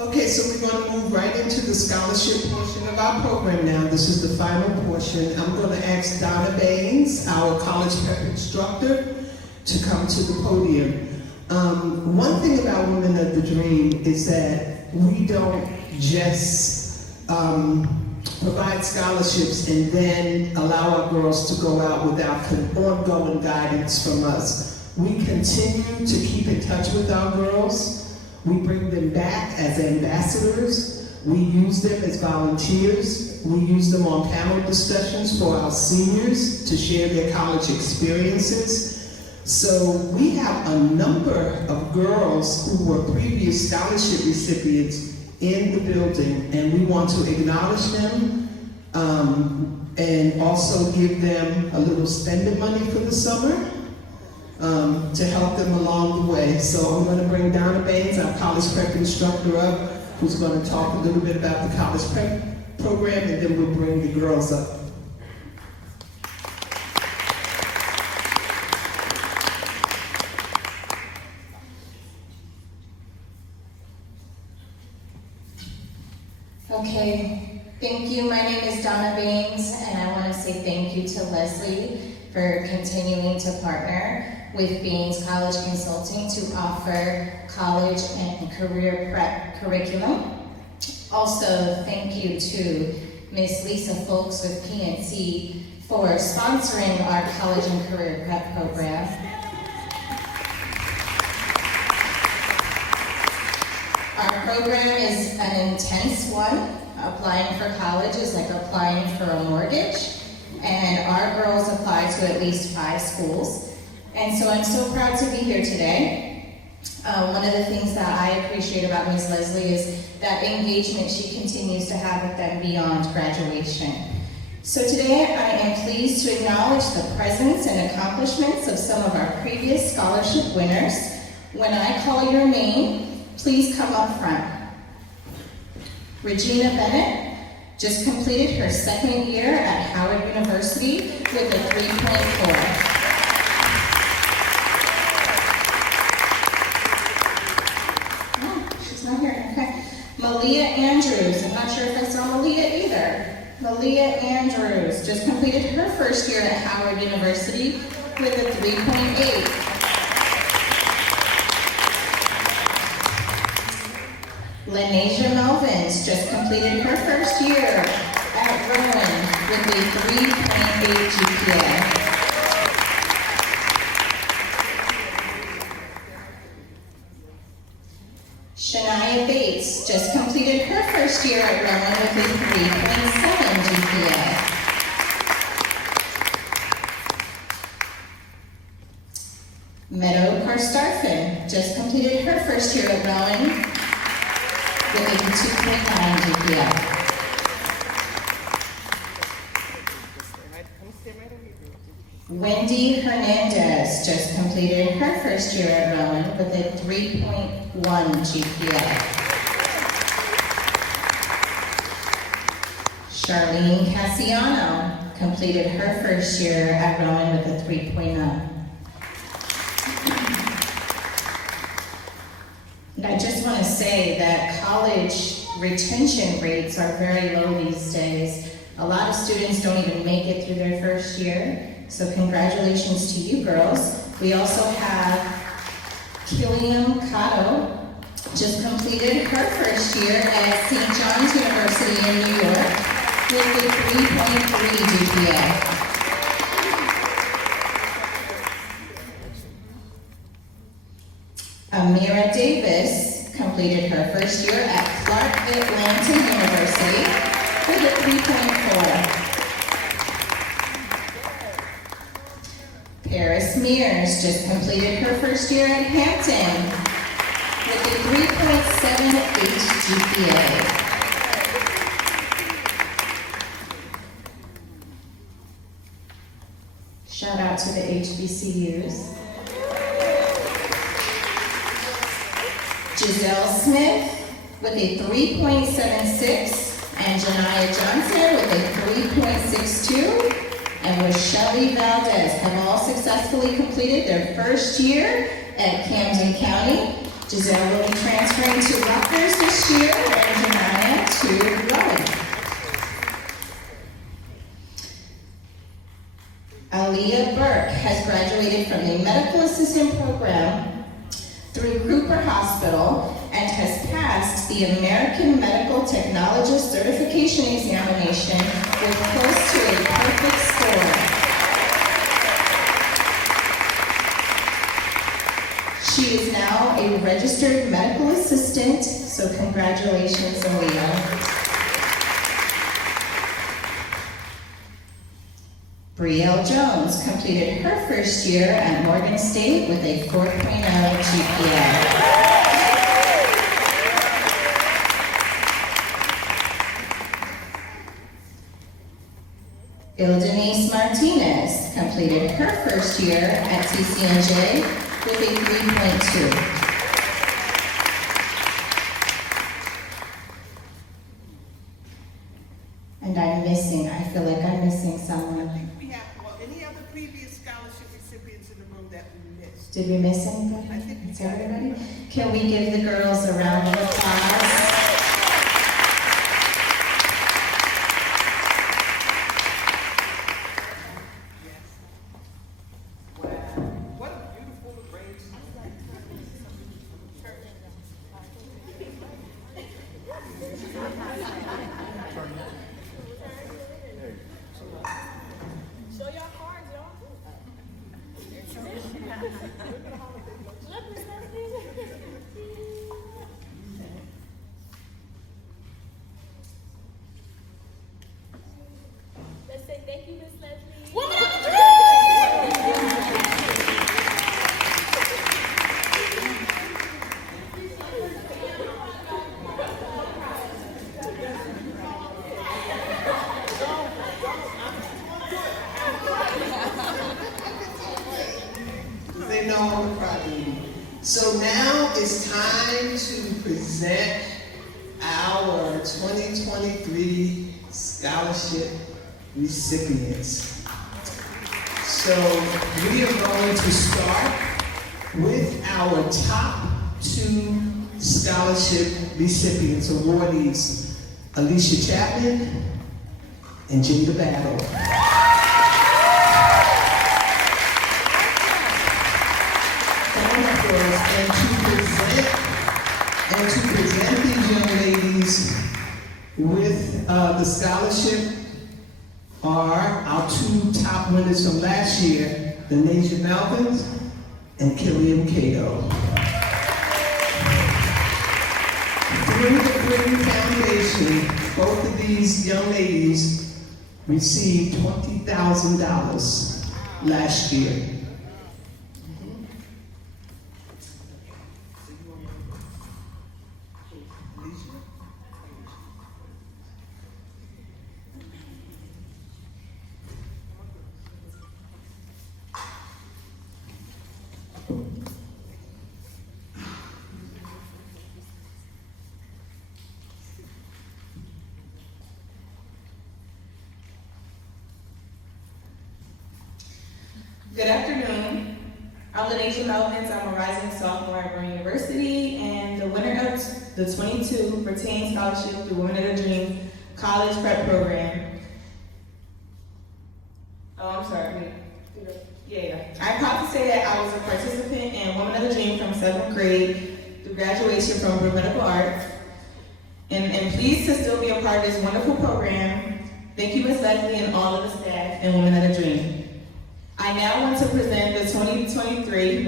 Okay, so we're going to move right into the scholarship portion of our program now. This is the final portion. I'm going to ask Donna Baines, our college prep instructor, to come to the podium. One thing about Women of the Dream is that we don't just provide scholarships and then allow our girls to go out without ongoing guidance from us. We continue to keep in touch with our girls. We bring them back as ambassadors. We use them as volunteers. We use them on panel discussions for our seniors to share their college experiences. So we have a number of girls who were previous scholarship recipients in the building, and we want to acknowledge them and also give them a little spending money for the summer. To help them along the way. So I'm going to bring Donna Baines, our college prep instructor, up, who's going to talk a little bit about the college prep program, and then we'll bring the girls up. Okay, thank you. My name is Donna Baines, and I want to say thank you to Leslie for continuing to partner with Baines College Consulting to offer college and career prep curriculum. Also, thank you to Ms. Lisa Folks with PNC for sponsoring our college and career prep program. Our program is an intense one. Applying for college is like applying for a mortgage, and our girls apply to at least 5 schools. And so I'm so proud to be here today. One of the things that I appreciate about Ms. Leslie is that engagement she continues to have with them beyond graduation. So today I am pleased to acknowledge the presence and accomplishments of some of our previous scholarship winners. When I call your name, please come up front. Regina Bennett just completed her 2nd year at Howard University with a 3.4. Not here, okay. Malia Andrews, I'm not sure if I saw Malia either. Malia Andrews just completed her 1st year at Howard University with a 3.8. Lenasia Melvins just completed her 1st year at Rowan with a 3.8 GPA. Shania Bates just completed her 1st year at Rowan with a 3.7 GPA. Meadow Karstarfin just completed her 1st year at Rowan with a 2.9 GPA. Wendy Hernandez just completed her 1st year at Rowan with a 3.1 GPA. Charlene Cassiano completed her 1st year at Rowan with a 3.0. And I just want to say that college retention rates are very low these days. A lot of students don't even make it through their 1st year. So congratulations to you girls. We also have Killian Cotto, just completed her 1st year at St. John's University in New York with a 3.3 GPA. Amira Davis completed her first year at Clark Atlanta University with a 3.4. Paris Mears just completed her first year at Hampton with a 3.78 GPA. Shout out to the HBCUs. Giselle Smith with a 3.76 and Janiyah Johnson with a 3.62 and Rochelle Valdez have all successfully completed their first year at Camden County. Giselle will be transferring to Rutgers this year and Janiyah to Raleigh. Aaliyah Burke has graduated from the medical assistant program through Cooper Hospital and has passed the American Medical Technologist Certification Examination with close to a perfect score. She is now a registered medical assistant, so congratulations, Aaliyah. Brielle Jones completed her first year at Morgan State with a 4.0 GPA. Ildenise Martinez completed her first year at TCNJ with a 3.2. And I feel like I'm missing someone. Any other previous scholarship recipients in the room that we missed? Did we miss anybody? I think we Is got everybody? Can we give the girls a round of applause? What a beautiful arrangement. Show y'all cards, y'all. Let's say thank you, Miss Leslie. They know I'm proud of you. So now it's time to present our 2023 scholarship recipients. So we are going to start with our top 2 scholarship recipients, awardees, Alicia Chapman and Jada Battle. And to present these young ladies with the scholarship are our 2 top winners from last year, the Nasia Melvins and Killian Cato. Through the Green Foundation, both of these young ladies received $20,000 last year. Good afternoon. I'm Nasia Melvins. I'm a rising sophomore at Brown University and the winner of the 22 Retain Scholarship through Women of the Dream College Prep Program. Oh, I'm sorry. Yeah. I'm proud to say that I was a participant in Women of the Dream from 7th grade through graduation from Brown Medical Arts. And pleased to still be a part of this wonderful program. Thank you, Ms. Leslie, and all of the staff in Women of the Dream. I now want to present the 2023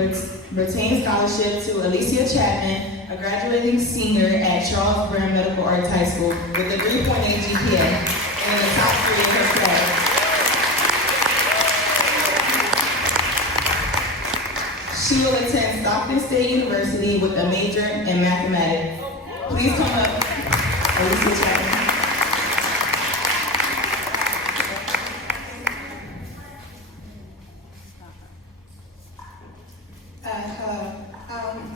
Retained Scholarship to Alicia Chapman, a graduating senior at Charles Brown Medical Arts High School with a 3.8 GPA and in the top 3 in her class. She will attend Stockton State University with a major in mathematics. Please come up, Alicia Chapman.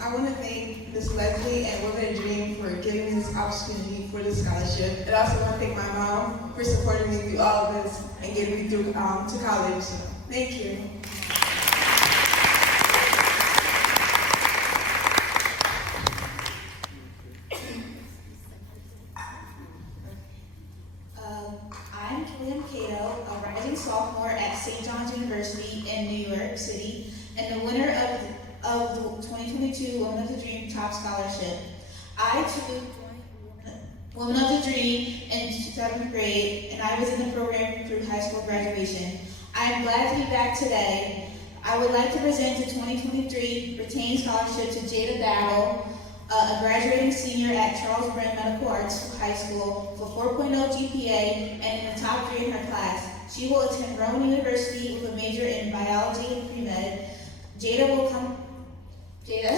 I want to thank Ms. Leslie and Women in Dream for giving me this opportunity for this scholarship. And I also want to thank my mom for supporting me through all of this and getting me through to college. Thank you. I'm Killian Cato, a rising sophomore at St. John's University in New York City, and the winner of the 2022 Women of the Dream Top Scholarship. I too joined Women of the Dream in 7th grade, and I was in the program through high school graduation. I am glad to be back today. I would like to present the 2023 Retained Scholarship to Jada Battle, a graduating senior at Charles Brown Medical Arts High School for 4.0 GPA and in the top 3 in her class. She will attend Rowan University with a major in biology and pre-med. Jada will come. Jada.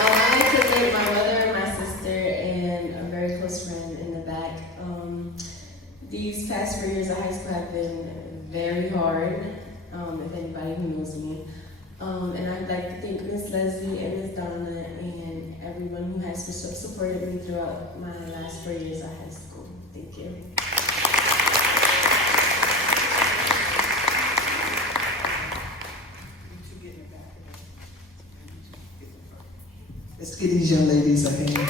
I'd like to thank my mother, my sister, and a very close friend in the back. These past 4 years of high school have been very hard, if anybody who knows me. And I'd like to thank Miss Leslie and Miss Donna and everyone who has supported me throughout my last 4 years of high school. Thank you. Let's get these young ladies a hand.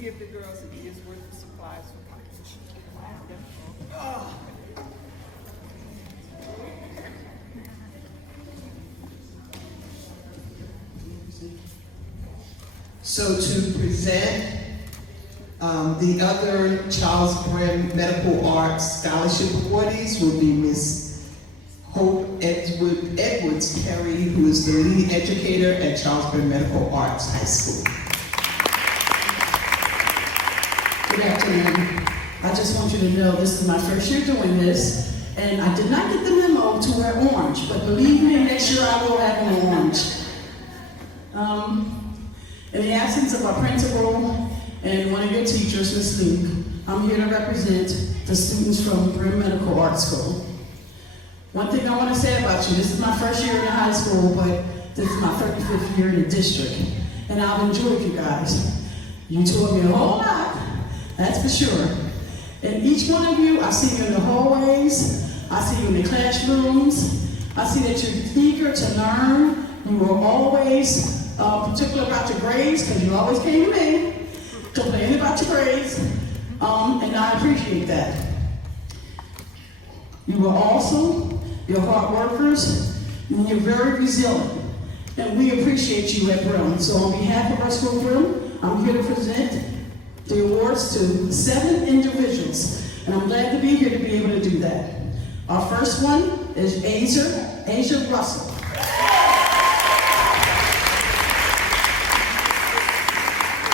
Give the girls a year's worth of supplies for competition. So to present the other Charles Brown Medical Arts Scholarship awardees will be Ms. Hope Edwards Perry, who is the lead educator at Charles Brown Medical Arts High School. Good afternoon. I just want you to know this is my first year doing this, and I did not get the memo to wear orange, but believe me, next year I will have an orange. In the absence of our principal and one of your teachers, Ms. Luke, I'm here to represent the students from Brown Medical Arts School. One thing I want to say about you, this is my first year in high school, but this is my 35th year in the district, and I've enjoyed you guys. You taught me a whole lot. That's for sure. And each one of you, I see you in the hallways, I see you in the classrooms, I see that you're eager to learn. You are always particular about your grades, because you always came to me complaining about your grades, and I appreciate that. You are awesome, you're hard workers, and you're very resilient. And we appreciate you at Brown. So on behalf of our school Brown, I'm here to present the awards to 7 individuals, and I'm glad to be here to be able to do that. Our first one is Asia Russell.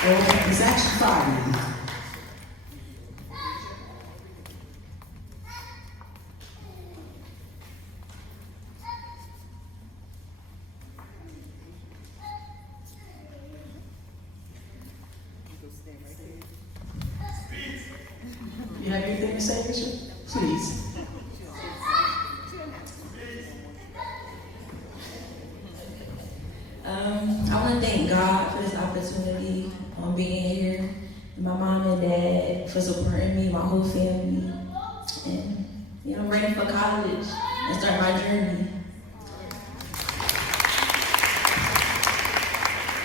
Okay, it's actually 5 now. You have anything to say, Bishop? Please. I want to thank God for this opportunity on being here. my mom and dad for supporting me, my whole family. And I'm ready for college and start my journey.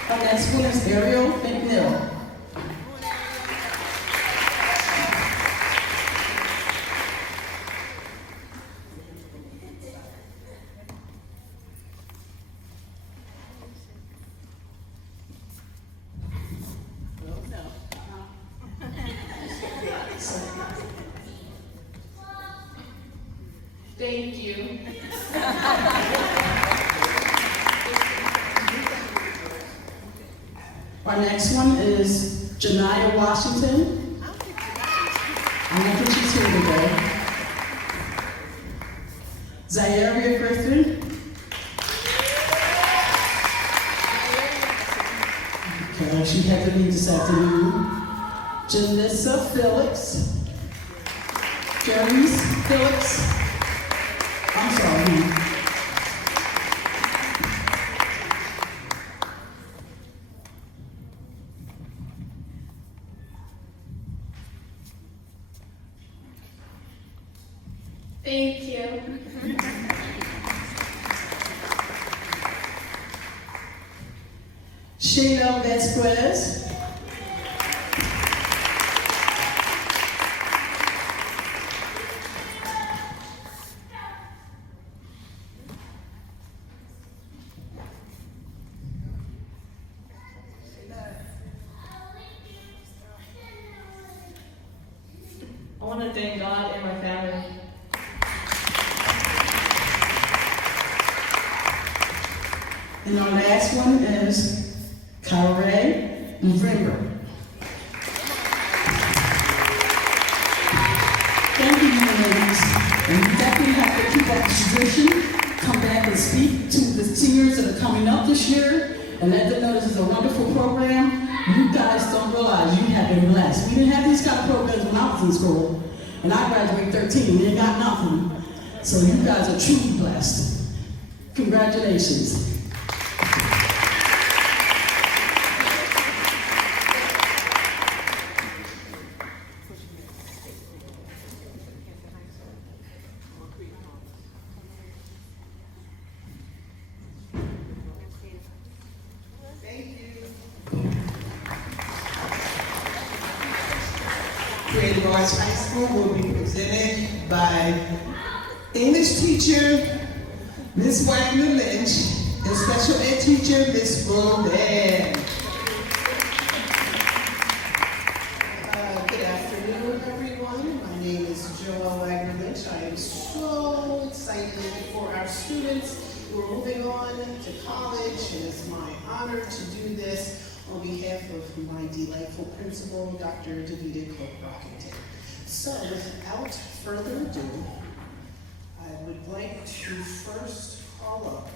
Our next one is Ariel McNeil. Thank you. Our next one is Janiyah Washington. I don't think she's here today. Zayaria Griffin. Okay, she had to leave this afternoon. Janissa Phillips. Jeremy's Phillips. I'm sorry. Thank you. Shayna Vasquez. I want to thank God and my family. And our last one is Kyrie November. Thank you, ladies. And you definitely have to keep up the tradition. Come back and speak to the seniors that are coming up this year and let them know this is a wonderful program. You guys don't realize you have been blessed. We didn't have these kind of programs when I was in school. And I graduated 13 and they got nothing. So you guys are truly blessed. Congratulations. Creative Arts High School will be presented by English teacher, Miss Wagner Lynch, and special ed teacher, Miss Rodan. Good afternoon, everyone. My name is Joelle Wagner Lynch. I am so excited for our students who are moving on to college. It is my honor to do this on behalf of my delightful principal, Dr. Davida Cook-Rockington. So without further ado, I would like to first call up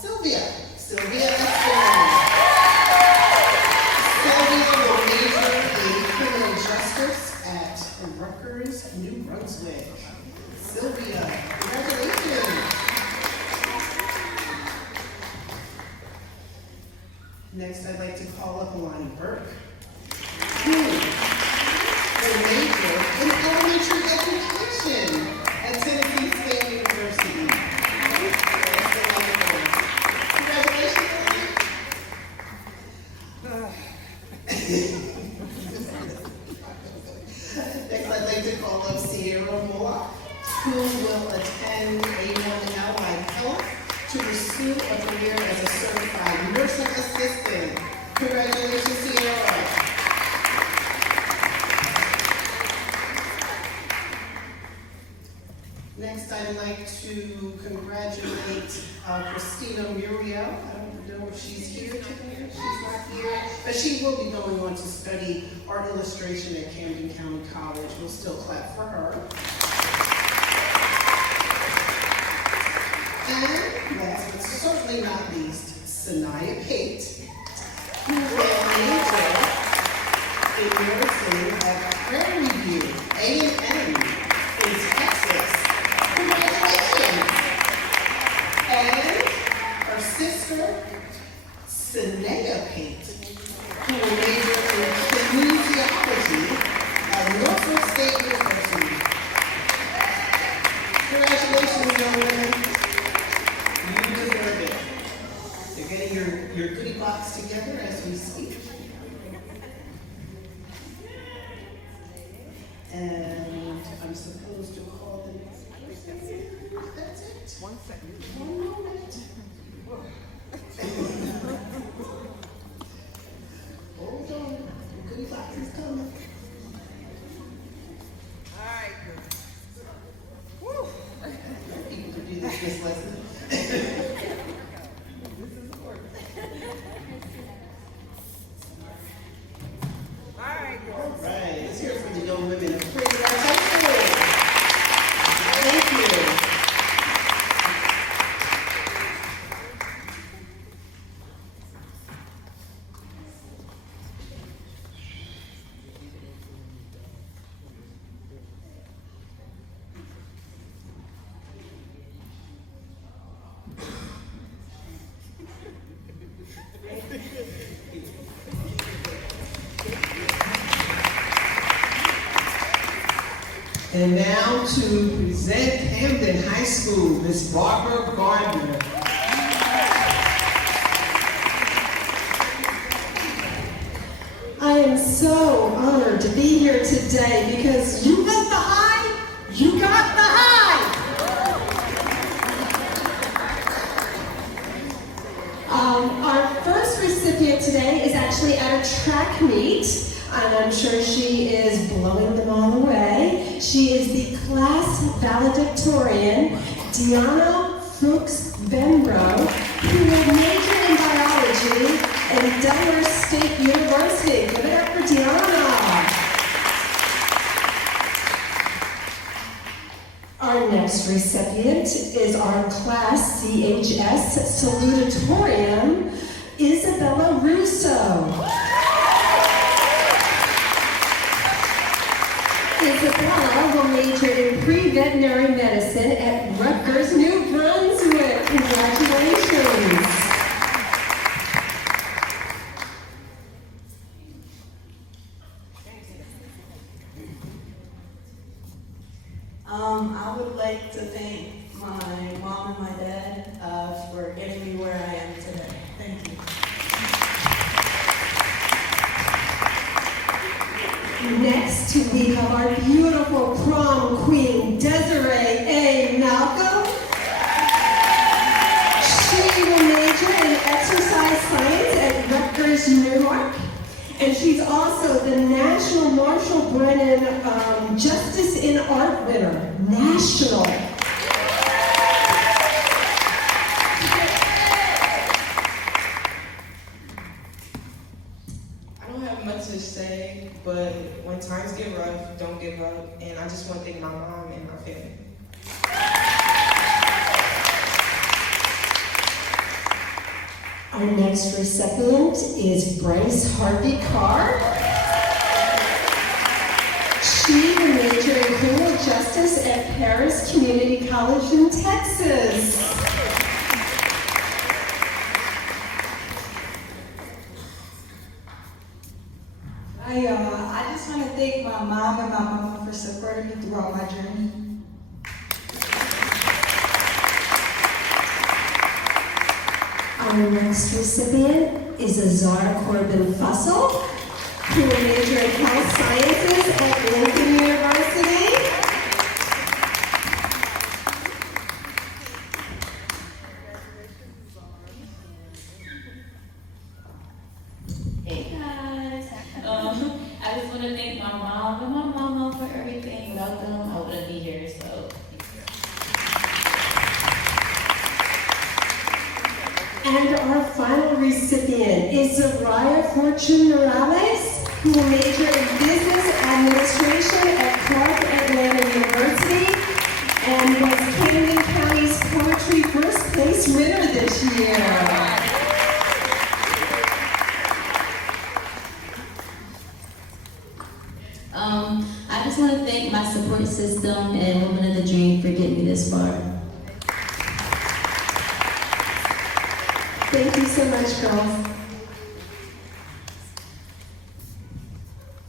Sylvia. Sylvia, let's go. Sylvia will major in criminal justice at Rutgers, New Brunswick. Sylvia, congratulations. Next, I'd like to call up Alani Burke, who will major in elementary education at Tennessee State University. Congratulations, Alani. Next, I'd like to call up Sierra Moore, who will attend A1 Allied Health to pursue a career as a certified nursing assistant. Congratulations, Sierra. Next, I'd like to congratulate Christina Muriel. I don't know if she's here today. She's not here. But she will be going on to study art illustration at Camden County College. We'll still clap for her. And last but certainly not least, Sanaya Pate, who will major in nursing at Prairie View, A&M in Texas. Congratulations! And her sister, Sanaya Pate, 1 second. One moment. Hold on. Goody Fox is coming. All right, girl. Woo. You can do this, Miss Leslie. All right, girl. All right, let's hear it for the young women of Crazy High School. Thank you. And now to present Camden High School, Miss Barbara Gardner. I am so honored to be here today because you got the high, you got the high. Our first recipient today is actually at a track meet, and I'm sure she is blowing them all away. She is the class valedictorian, Deanna Fuchs Benbro, who will major in biology at Delaware State University. Give it up for Deanna. Our next recipient is our class CHS salutatorian, Isabella Russo. Isabella will major in pre-veterinary medicine at Rutgers, New Brunswick. Congratulations. I would like to thank my mom and my dad for getting me where I am today. Thank you. Next, we have our beautiful prom queen, Desiree A. Malcolm. She will major in exercise science at Rutgers, New York. And she's also the National Marshall Brennan Justice in Art winner. National. I don't have much to say, but when times get rough, don't give up. And I just want to thank my mom and my family. Our next recipient is Bryce Harvey Carr. She will major in criminal justice at Paris Community College in Texas. I just want to thank my mom and my mama for supporting me throughout my journey. Our next recipient is Azara Corbin Fussell, who will major in health sciences at Lincoln University. Hey guys, I just want to thank my mom and my mama for everything. Without them, I wouldn't be here, so. And our final recipient is Zariah Fortune Morales, who will major in business administration at Clark Atlanta University and was Camden County's poetry first place winner this year. I just want to thank my support system and Women of the Dream for getting me this far. Thank you so much, girls.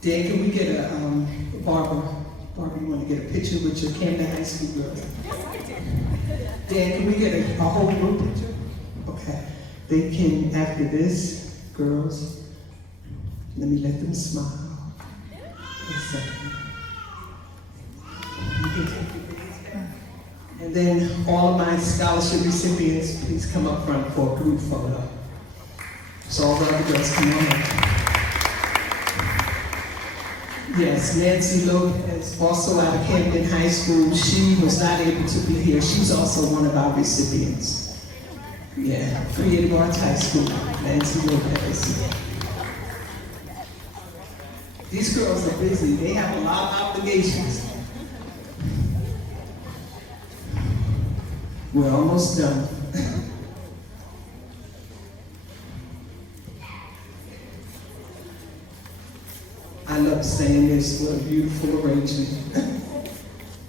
Dan, can we get a, Barbara, you want to get a picture with your Camden High School girls? Yes, I did. Dan, can we get a whole group picture? Okay. They can, after this, girls, let me let them smile. A second. You can take your biggest back. And then all of my scholarship recipients, please come up front for a group photo. So all the other girls, come on up. Yes, Nancy Lopez, also out of Camden High School. She was not able to be here. She's also one of our recipients. Yeah, Creative Arts High School, Nancy Lopez. These girls are busy. They have a lot of obligations. We're almost done. I love saying this. What a beautiful arrangement.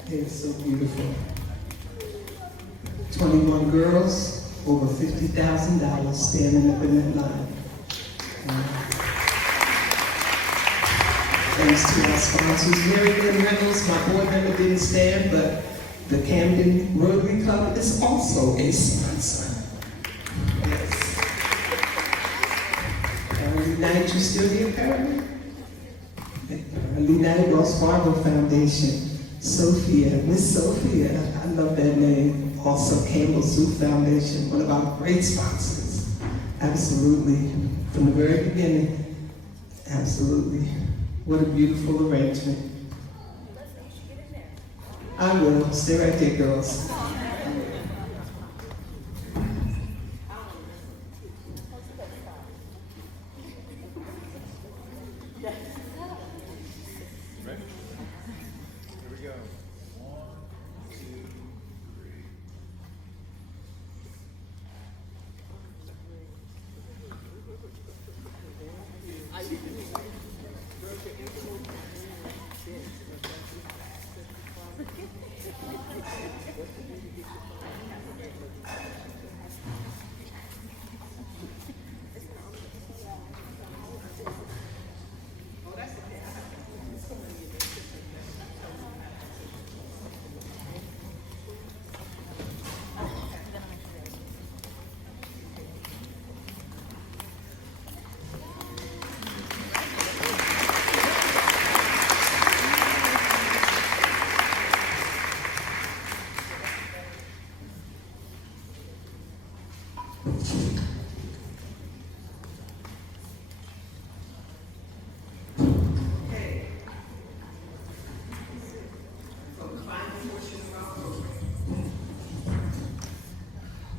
It's so beautiful. 21 girls, over $50,000 standing up in that line. Thanks to our sponsors, Mary Lynn Reynolds, my board member didn't stand, but the Camden Rotary Club is also a sponsor. Yes. Parent United, you still here, Parent? Parent United Wells Fargo Foundation. Sophia, Miss Sophia, I love that name. Also Campbell Zoo Foundation, one of our great sponsors. Absolutely, from the very beginning, absolutely. What a beautiful arrangement. I will, stay right there, girls.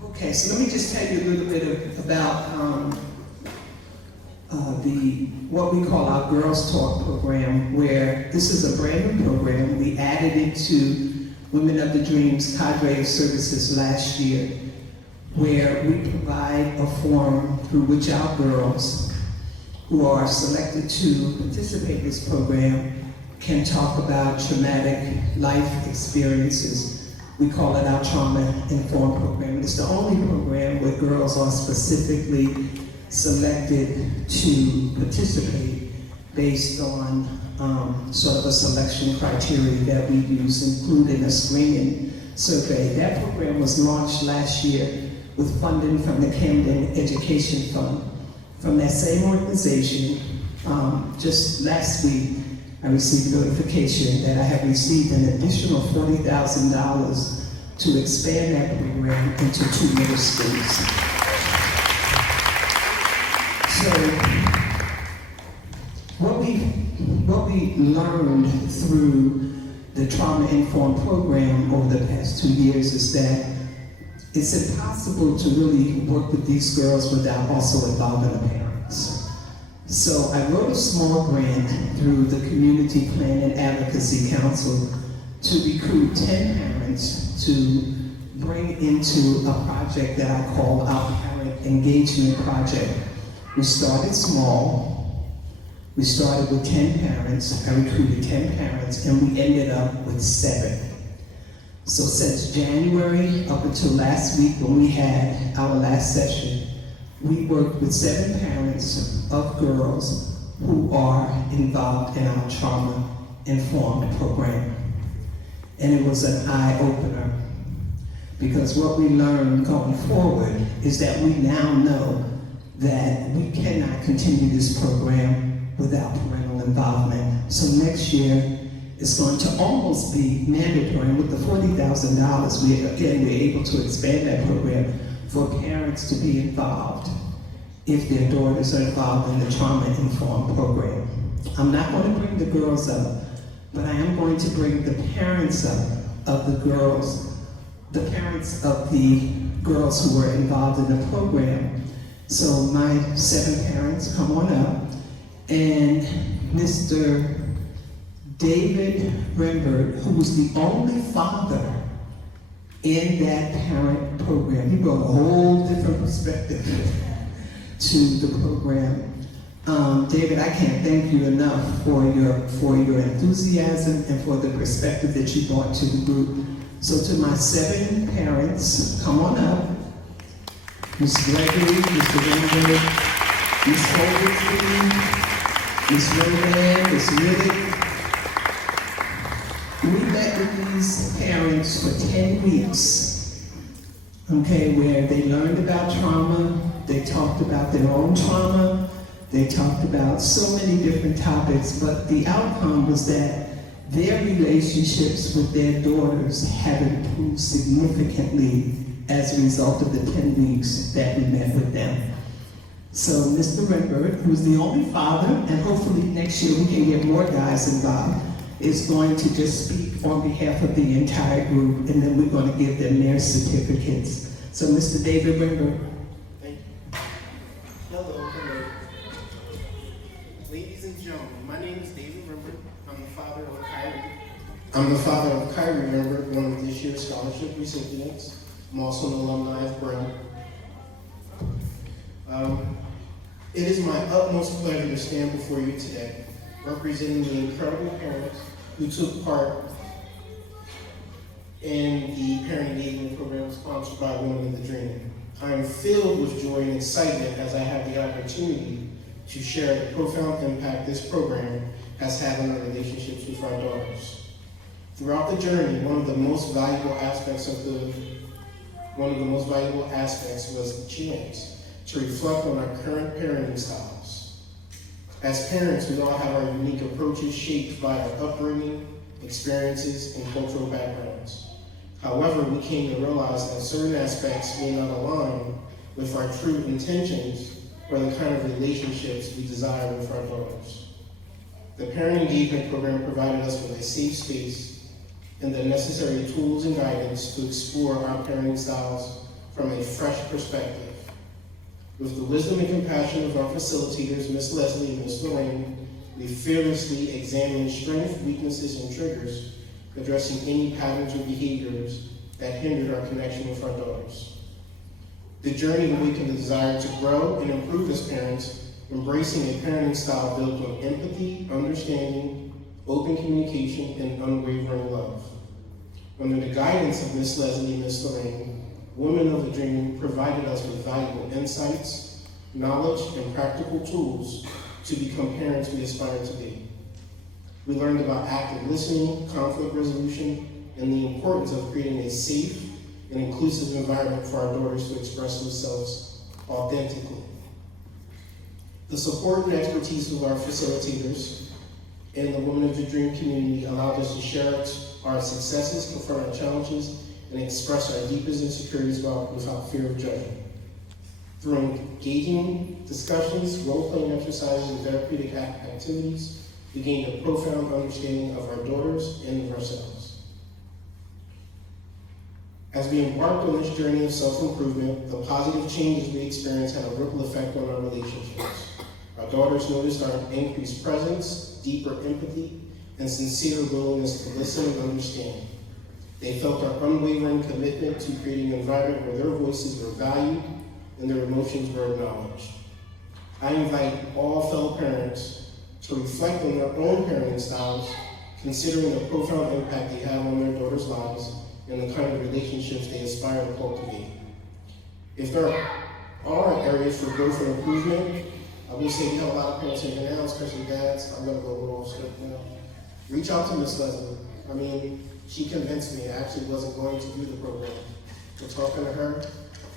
Okay, so let me just tell you a little bit about what we call our Girls Talk program, where this is a brand new program. We added it to Women of the Dreams cadre of services last year, where we provide a forum through which our girls who are selected to participate in this program can talk about traumatic life experiences. We call it our trauma-informed program. It's the only program where girls are specifically selected to participate based on sort of a selection criteria that we use, including a screening survey. That program was launched last year with funding from the Camden Education Fund. From that same organization, just last week, I received notification that I have received an additional $40,000 to expand that program into 2 middle schools. So, what we learned through the trauma-informed program over the past 2 years is that it's impossible to really work with these girls without also involving the parents. So I wrote a small grant through the Community Plan and Advocacy Council to recruit 10 parents to bring into a project that I call our Parent Engagement Project. We started small. We started with 10 parents. I recruited 10 parents, and we ended up with 7. So since January up until last week when we had our last session, we worked with 7 parents of girls who are involved in our trauma-informed program. And it was an eye-opener, because what we learned going forward is that we now know that we cannot continue this program without parental involvement. So next year is going to almost be mandatory. And with the $40,000, we're able to expand that program for parents to be involved if their daughters are involved in the trauma-informed program. I'm not going to bring the girls up, but I am going to bring the parents up of the girls, the parents of the girls who were involved in the program. So my 7 parents, come on up. And Mr. David Rembert, who was the only father in that parent program. He brought a whole different perspective to the program. David, I can't thank you enough for your enthusiasm and for the perspective that you brought to the group. So to my 7 parents, come on up. Ms. Gregory, Mr. Rembert, Ms. Holdersley, Ms. Rodan, Ms. Riddick. We met with these parents for 10 weeks, okay, where they learned about trauma, they talked about their own trauma, they talked about so many different topics, but the outcome was that their relationships with their daughters have improved significantly as a result of the 10 weeks that we met with them. So Mr. Rembert, who's the only father, and hopefully next year we can get more guys involved, is going to just speak on behalf of the entire group, and then we're going to give them their certificates. So Mr. David Rembert. Thank you. Hello. Ladies and gentlemen, my name is David Rembert. I'm the father of Kyrie. I'm the father of Kyrie Rembert, one of this year's scholarship recipients. I'm also an alumni of Brown. It is my utmost pleasure to stand before you today, representing the incredible parents who took part in the parent engagement program sponsored by Women in the Dream. I am filled with joy and excitement as I have the opportunity to share the profound impact this program has had on our relationships with our daughters. Throughout the journey, one of the most valuable aspects was the chance to reflect on our current parenting styles. As parents, we all have our unique approaches shaped by our upbringing, experiences, and cultural backgrounds. However, we came to realize that certain aspects may not align with our true intentions or the kind of relationships we desire with our daughters. The Parent Engagement Program provided us with a safe space and the necessary tools and guidance to explore our parenting styles from a fresh perspective. With the wisdom and compassion of our facilitators, Ms. Leslie and Ms. Lorraine, we fearlessly examined strengths, weaknesses, and triggers, addressing any patterns or behaviors that hindered our connection with our daughters. The journey awakened the desire to grow and improve as parents, embracing a parenting style built on empathy, understanding, open communication, and unwavering love. Under the guidance of Ms. Leslie and Ms. Lorraine, Women of the Dream provided us with valuable insights, knowledge, and practical tools to become parents we aspire to be. We learned about active listening, conflict resolution, and the importance of creating a safe and inclusive environment for our daughters to express themselves authentically. The support and expertise of our facilitators and the Women of the Dream community allowed us to share our successes, confront our challenges, and express our deepest insecurities without fear of judgment. Through engaging discussions, role-playing exercises, and therapeutic activities, we gained a profound understanding of our daughters and of ourselves. As we embarked on this journey of self-improvement, the positive changes we experienced had a ripple effect on our relationships. Our daughters noticed our increased presence, deeper empathy, and sincere willingness to listen and understand. They felt our unwavering commitment to creating an environment where their voices were valued and their emotions were acknowledged. I invite all fellow parents to reflect on their own parenting styles, considering the profound impact they have on their daughters' lives and the kind of relationships they aspire to cultivate. If there are areas for growth and improvement, I will say we have a lot of parents in here now, especially dads. I'm going to go a little off script now. Reach out to Ms. Leslie. She convinced me I actually wasn't going to do the program. But talking to her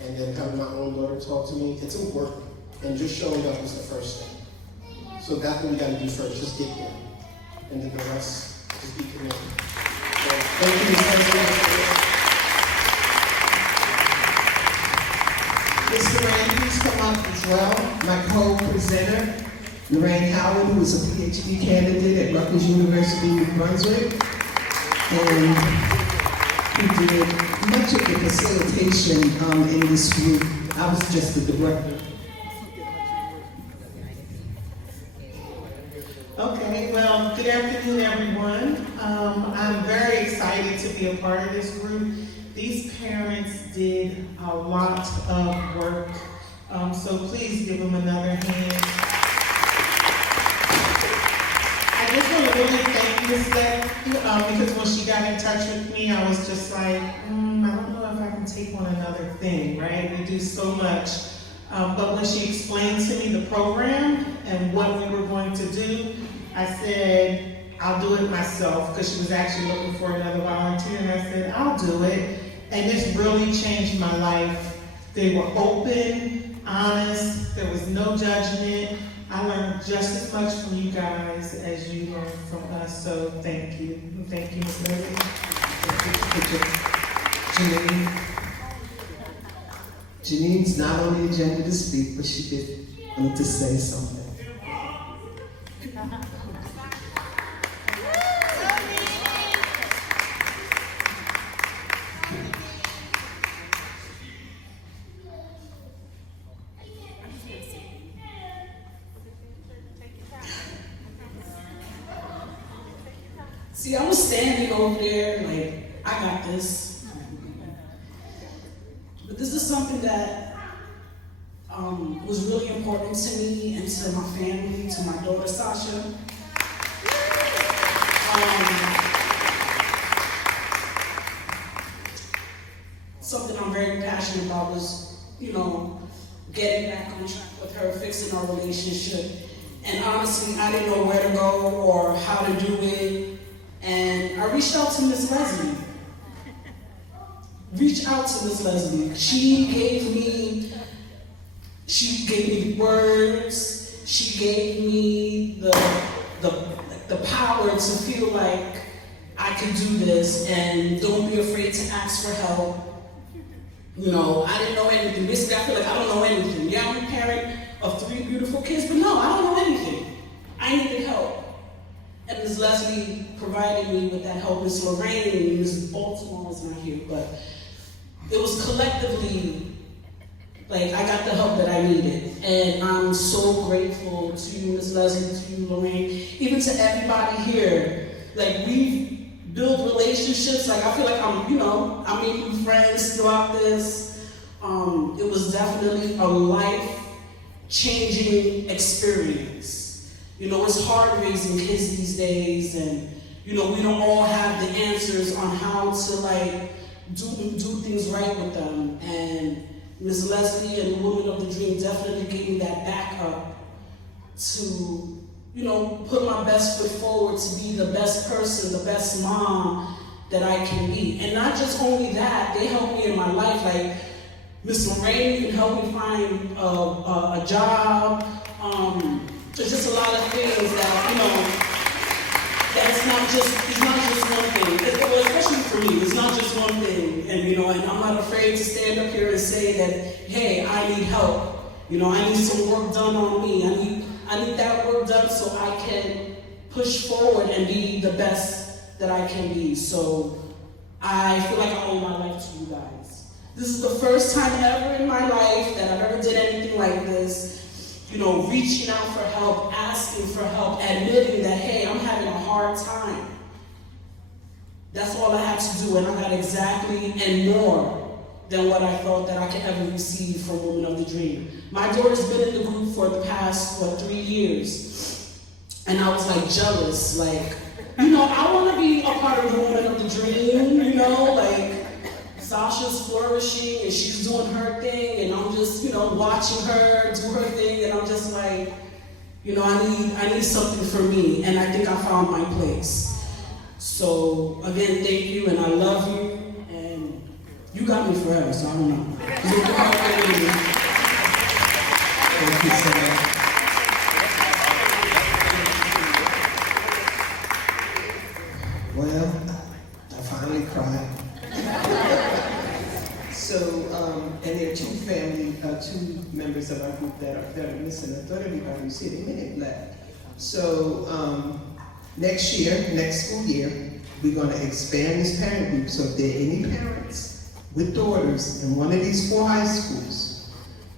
and then having my own daughter talk to me, it's important. And just showing up is the first thing. So that's what we got to do first, just get there. And then the rest speaking in. Thank you, Ms. Leslie. Ms. Lorraine, please come up as well. My co-presenter, Lorraine Howard, who is a PhD candidate at Rutgers University, New Brunswick, and who did much of the facilitation in this group. I was just the director. Okay, well, good afternoon, everyone. I'm very excited to be a part of this group. These parents did a lot of work, so please give them another hand. I just want to really thank Ms. Leslie, because when she got in touch with me, I was just like, I don't know if I can take on another thing, right? We do so much. But when she explained to me the program and what we were going to do, I said, I'll do it myself, because she was actually looking for another volunteer, and I said, I'll do it. And this really changed my life. They were open, honest, there was no judgment. I learned just as much from you guys as you learned from us, so thank you. Thank you, Ms. Leslie. Janine. Janine's not on the agenda to speak, but she did want to say something. See, I was standing over there like, I got this. But this is something that was really important to me and to my family, to my daughter, Sasha. Something I'm very passionate about was, getting back on track with her, fixing our relationship. And honestly, I didn't know where to go or how to do it. And I reached out to Miss Leslie. She gave me the words. She gave me the power to feel like I could do this, and don't be afraid to ask for help. I didn't know anything. Basically, I feel like I don't know anything. Yeah, I'm a parent of 3 beautiful kids, but no, I don't know anything. I needed help. And Ms. Leslie provided me with that help. Ms. Lorraine, Ms. Baltimore is not here, but it was collectively, I got the help that I needed. And I'm so grateful to you, Ms. Leslie, to you, Lorraine, even to everybody here. We build relationships. I feel like I'm making friends throughout this. It was definitely a life-changing experience. It's hard raising kids these days, and we don't all have the answers on how to do things right with them. And Ms. Leslie and the Woman of the Dream definitely gave me that backup to put my best foot forward, to be the best person, the best mom that I can be. And not just only that, they helped me in my life. Miss Lorraine can help me find a job. There's just a lot of things that, it's not just one thing. Well, especially for me, it's not just one thing. And, and I'm not afraid to stand up here and say that, hey, I need help. I need some work done on me. I need that work done so I can push forward and be the best that I can be. So I feel like I owe my life to you guys. This is the first time ever in my life that I've ever did anything like this. Reaching out for help, asking for help, admitting that, hey, I'm having a hard time. That's all I had to do, and I got exactly and more than what I thought that I could ever receive from Woman of the Dream. My daughter's been in the group for the past, 3 years, and I was jealous, I want to be a part of the Woman of the Dream, Sasha's flourishing and she's doing her thing, and I'm just, watching her do her thing, and I'm just I need something for me, and I think I found my place. So again, thank you, and I love you, and you got me forever, so I don't know. Thank you so much. that are missing. I thought everybody was here. They may have left. So next year, next school year, we're going to expand this parent group. So if there are any parents with daughters in one of these 4 high schools,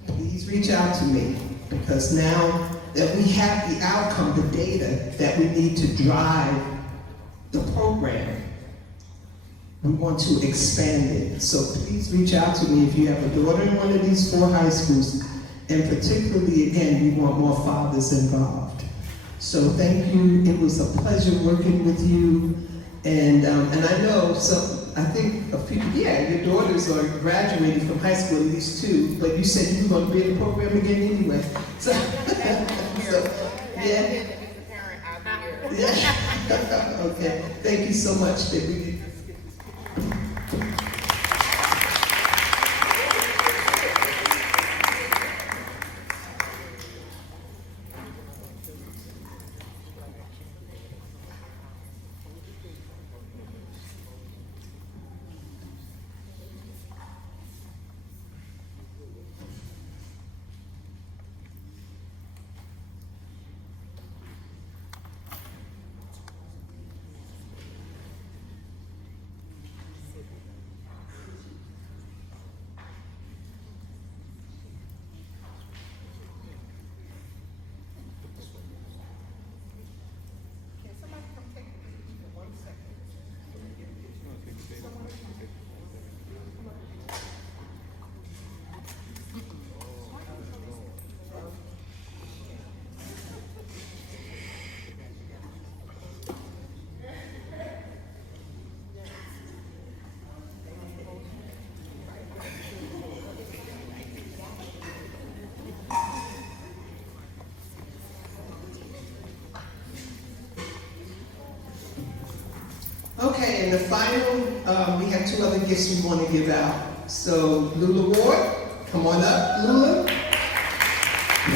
please reach out to me, because now that we have the outcome, the data that we need to drive the program, we want to expand it. So please reach out to me if you have a daughter in one of these 4 high schools, and particularly, again, we want more fathers involved. So thank you. It was a pleasure working with you. And I know, so I think of people, yeah, your daughters are graduating from high school, at least 2, but you said you were going to be in the program again anyway. So, yeah. Yeah. Okay. Thank you so much, baby. Okay, and the final, we have 2 other gifts we want to give out. So, Lula Ward, come on up, Lula.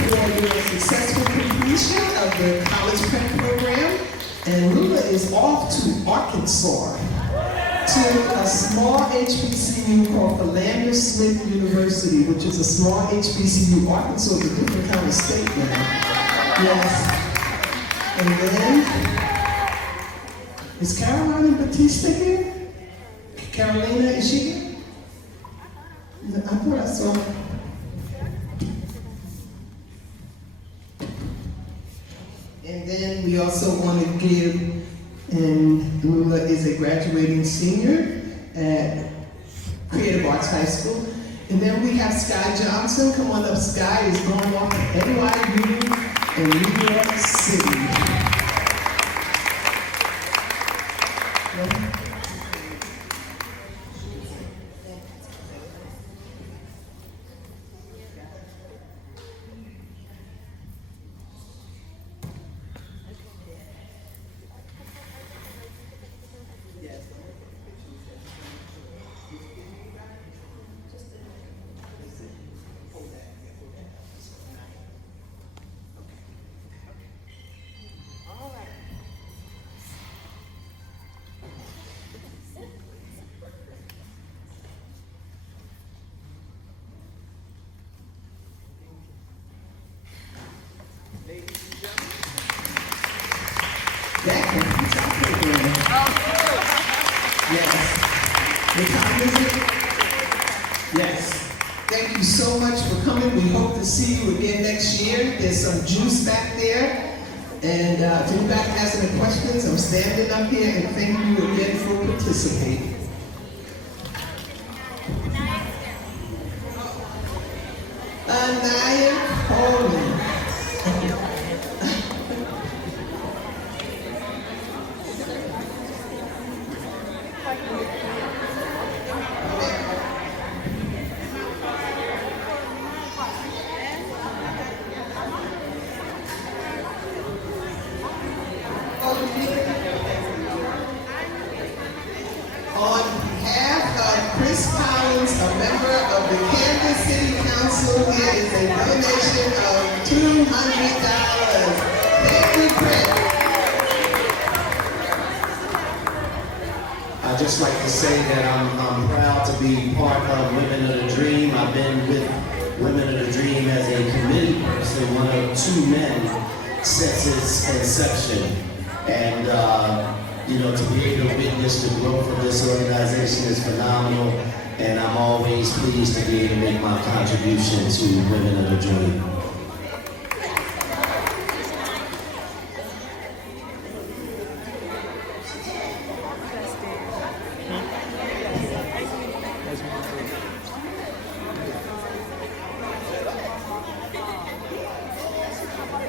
For your successful completion of the college prep program. And Lula is off to Arkansas, to a small HBCU called Philander Smith University, which is a small HBCU. Arkansas is a different kind of state now. Yes. And then, is Carolina Batista here? Carolina, is she here? I thought I saw her. And then we also want to give, and Lula is a graduating senior at Creative Arts High School. And then we have Sky Johnson. Come on up, Sky is going off to NYU in New York City. That completes our program. Yes. What time is it? Yes. Thank you so much for coming. We hope to see you again next year. There's some juice back there. And if anybody has any questions, I'm standing up here, and thank you again for participating. Anaya Coleman. On behalf of Chris Collins, a member of the Kansas City Council, here is a donation of $200. Thank you, Chris. I'd just like to say that I'm proud to be part of Women of the Dream. I've been with Women of the Dream as a committee person been one of two men since its inception. And, to be able to witness the growth of this organization is phenomenal. And I'm always pleased to be able to make my contribution to Women of the Dream.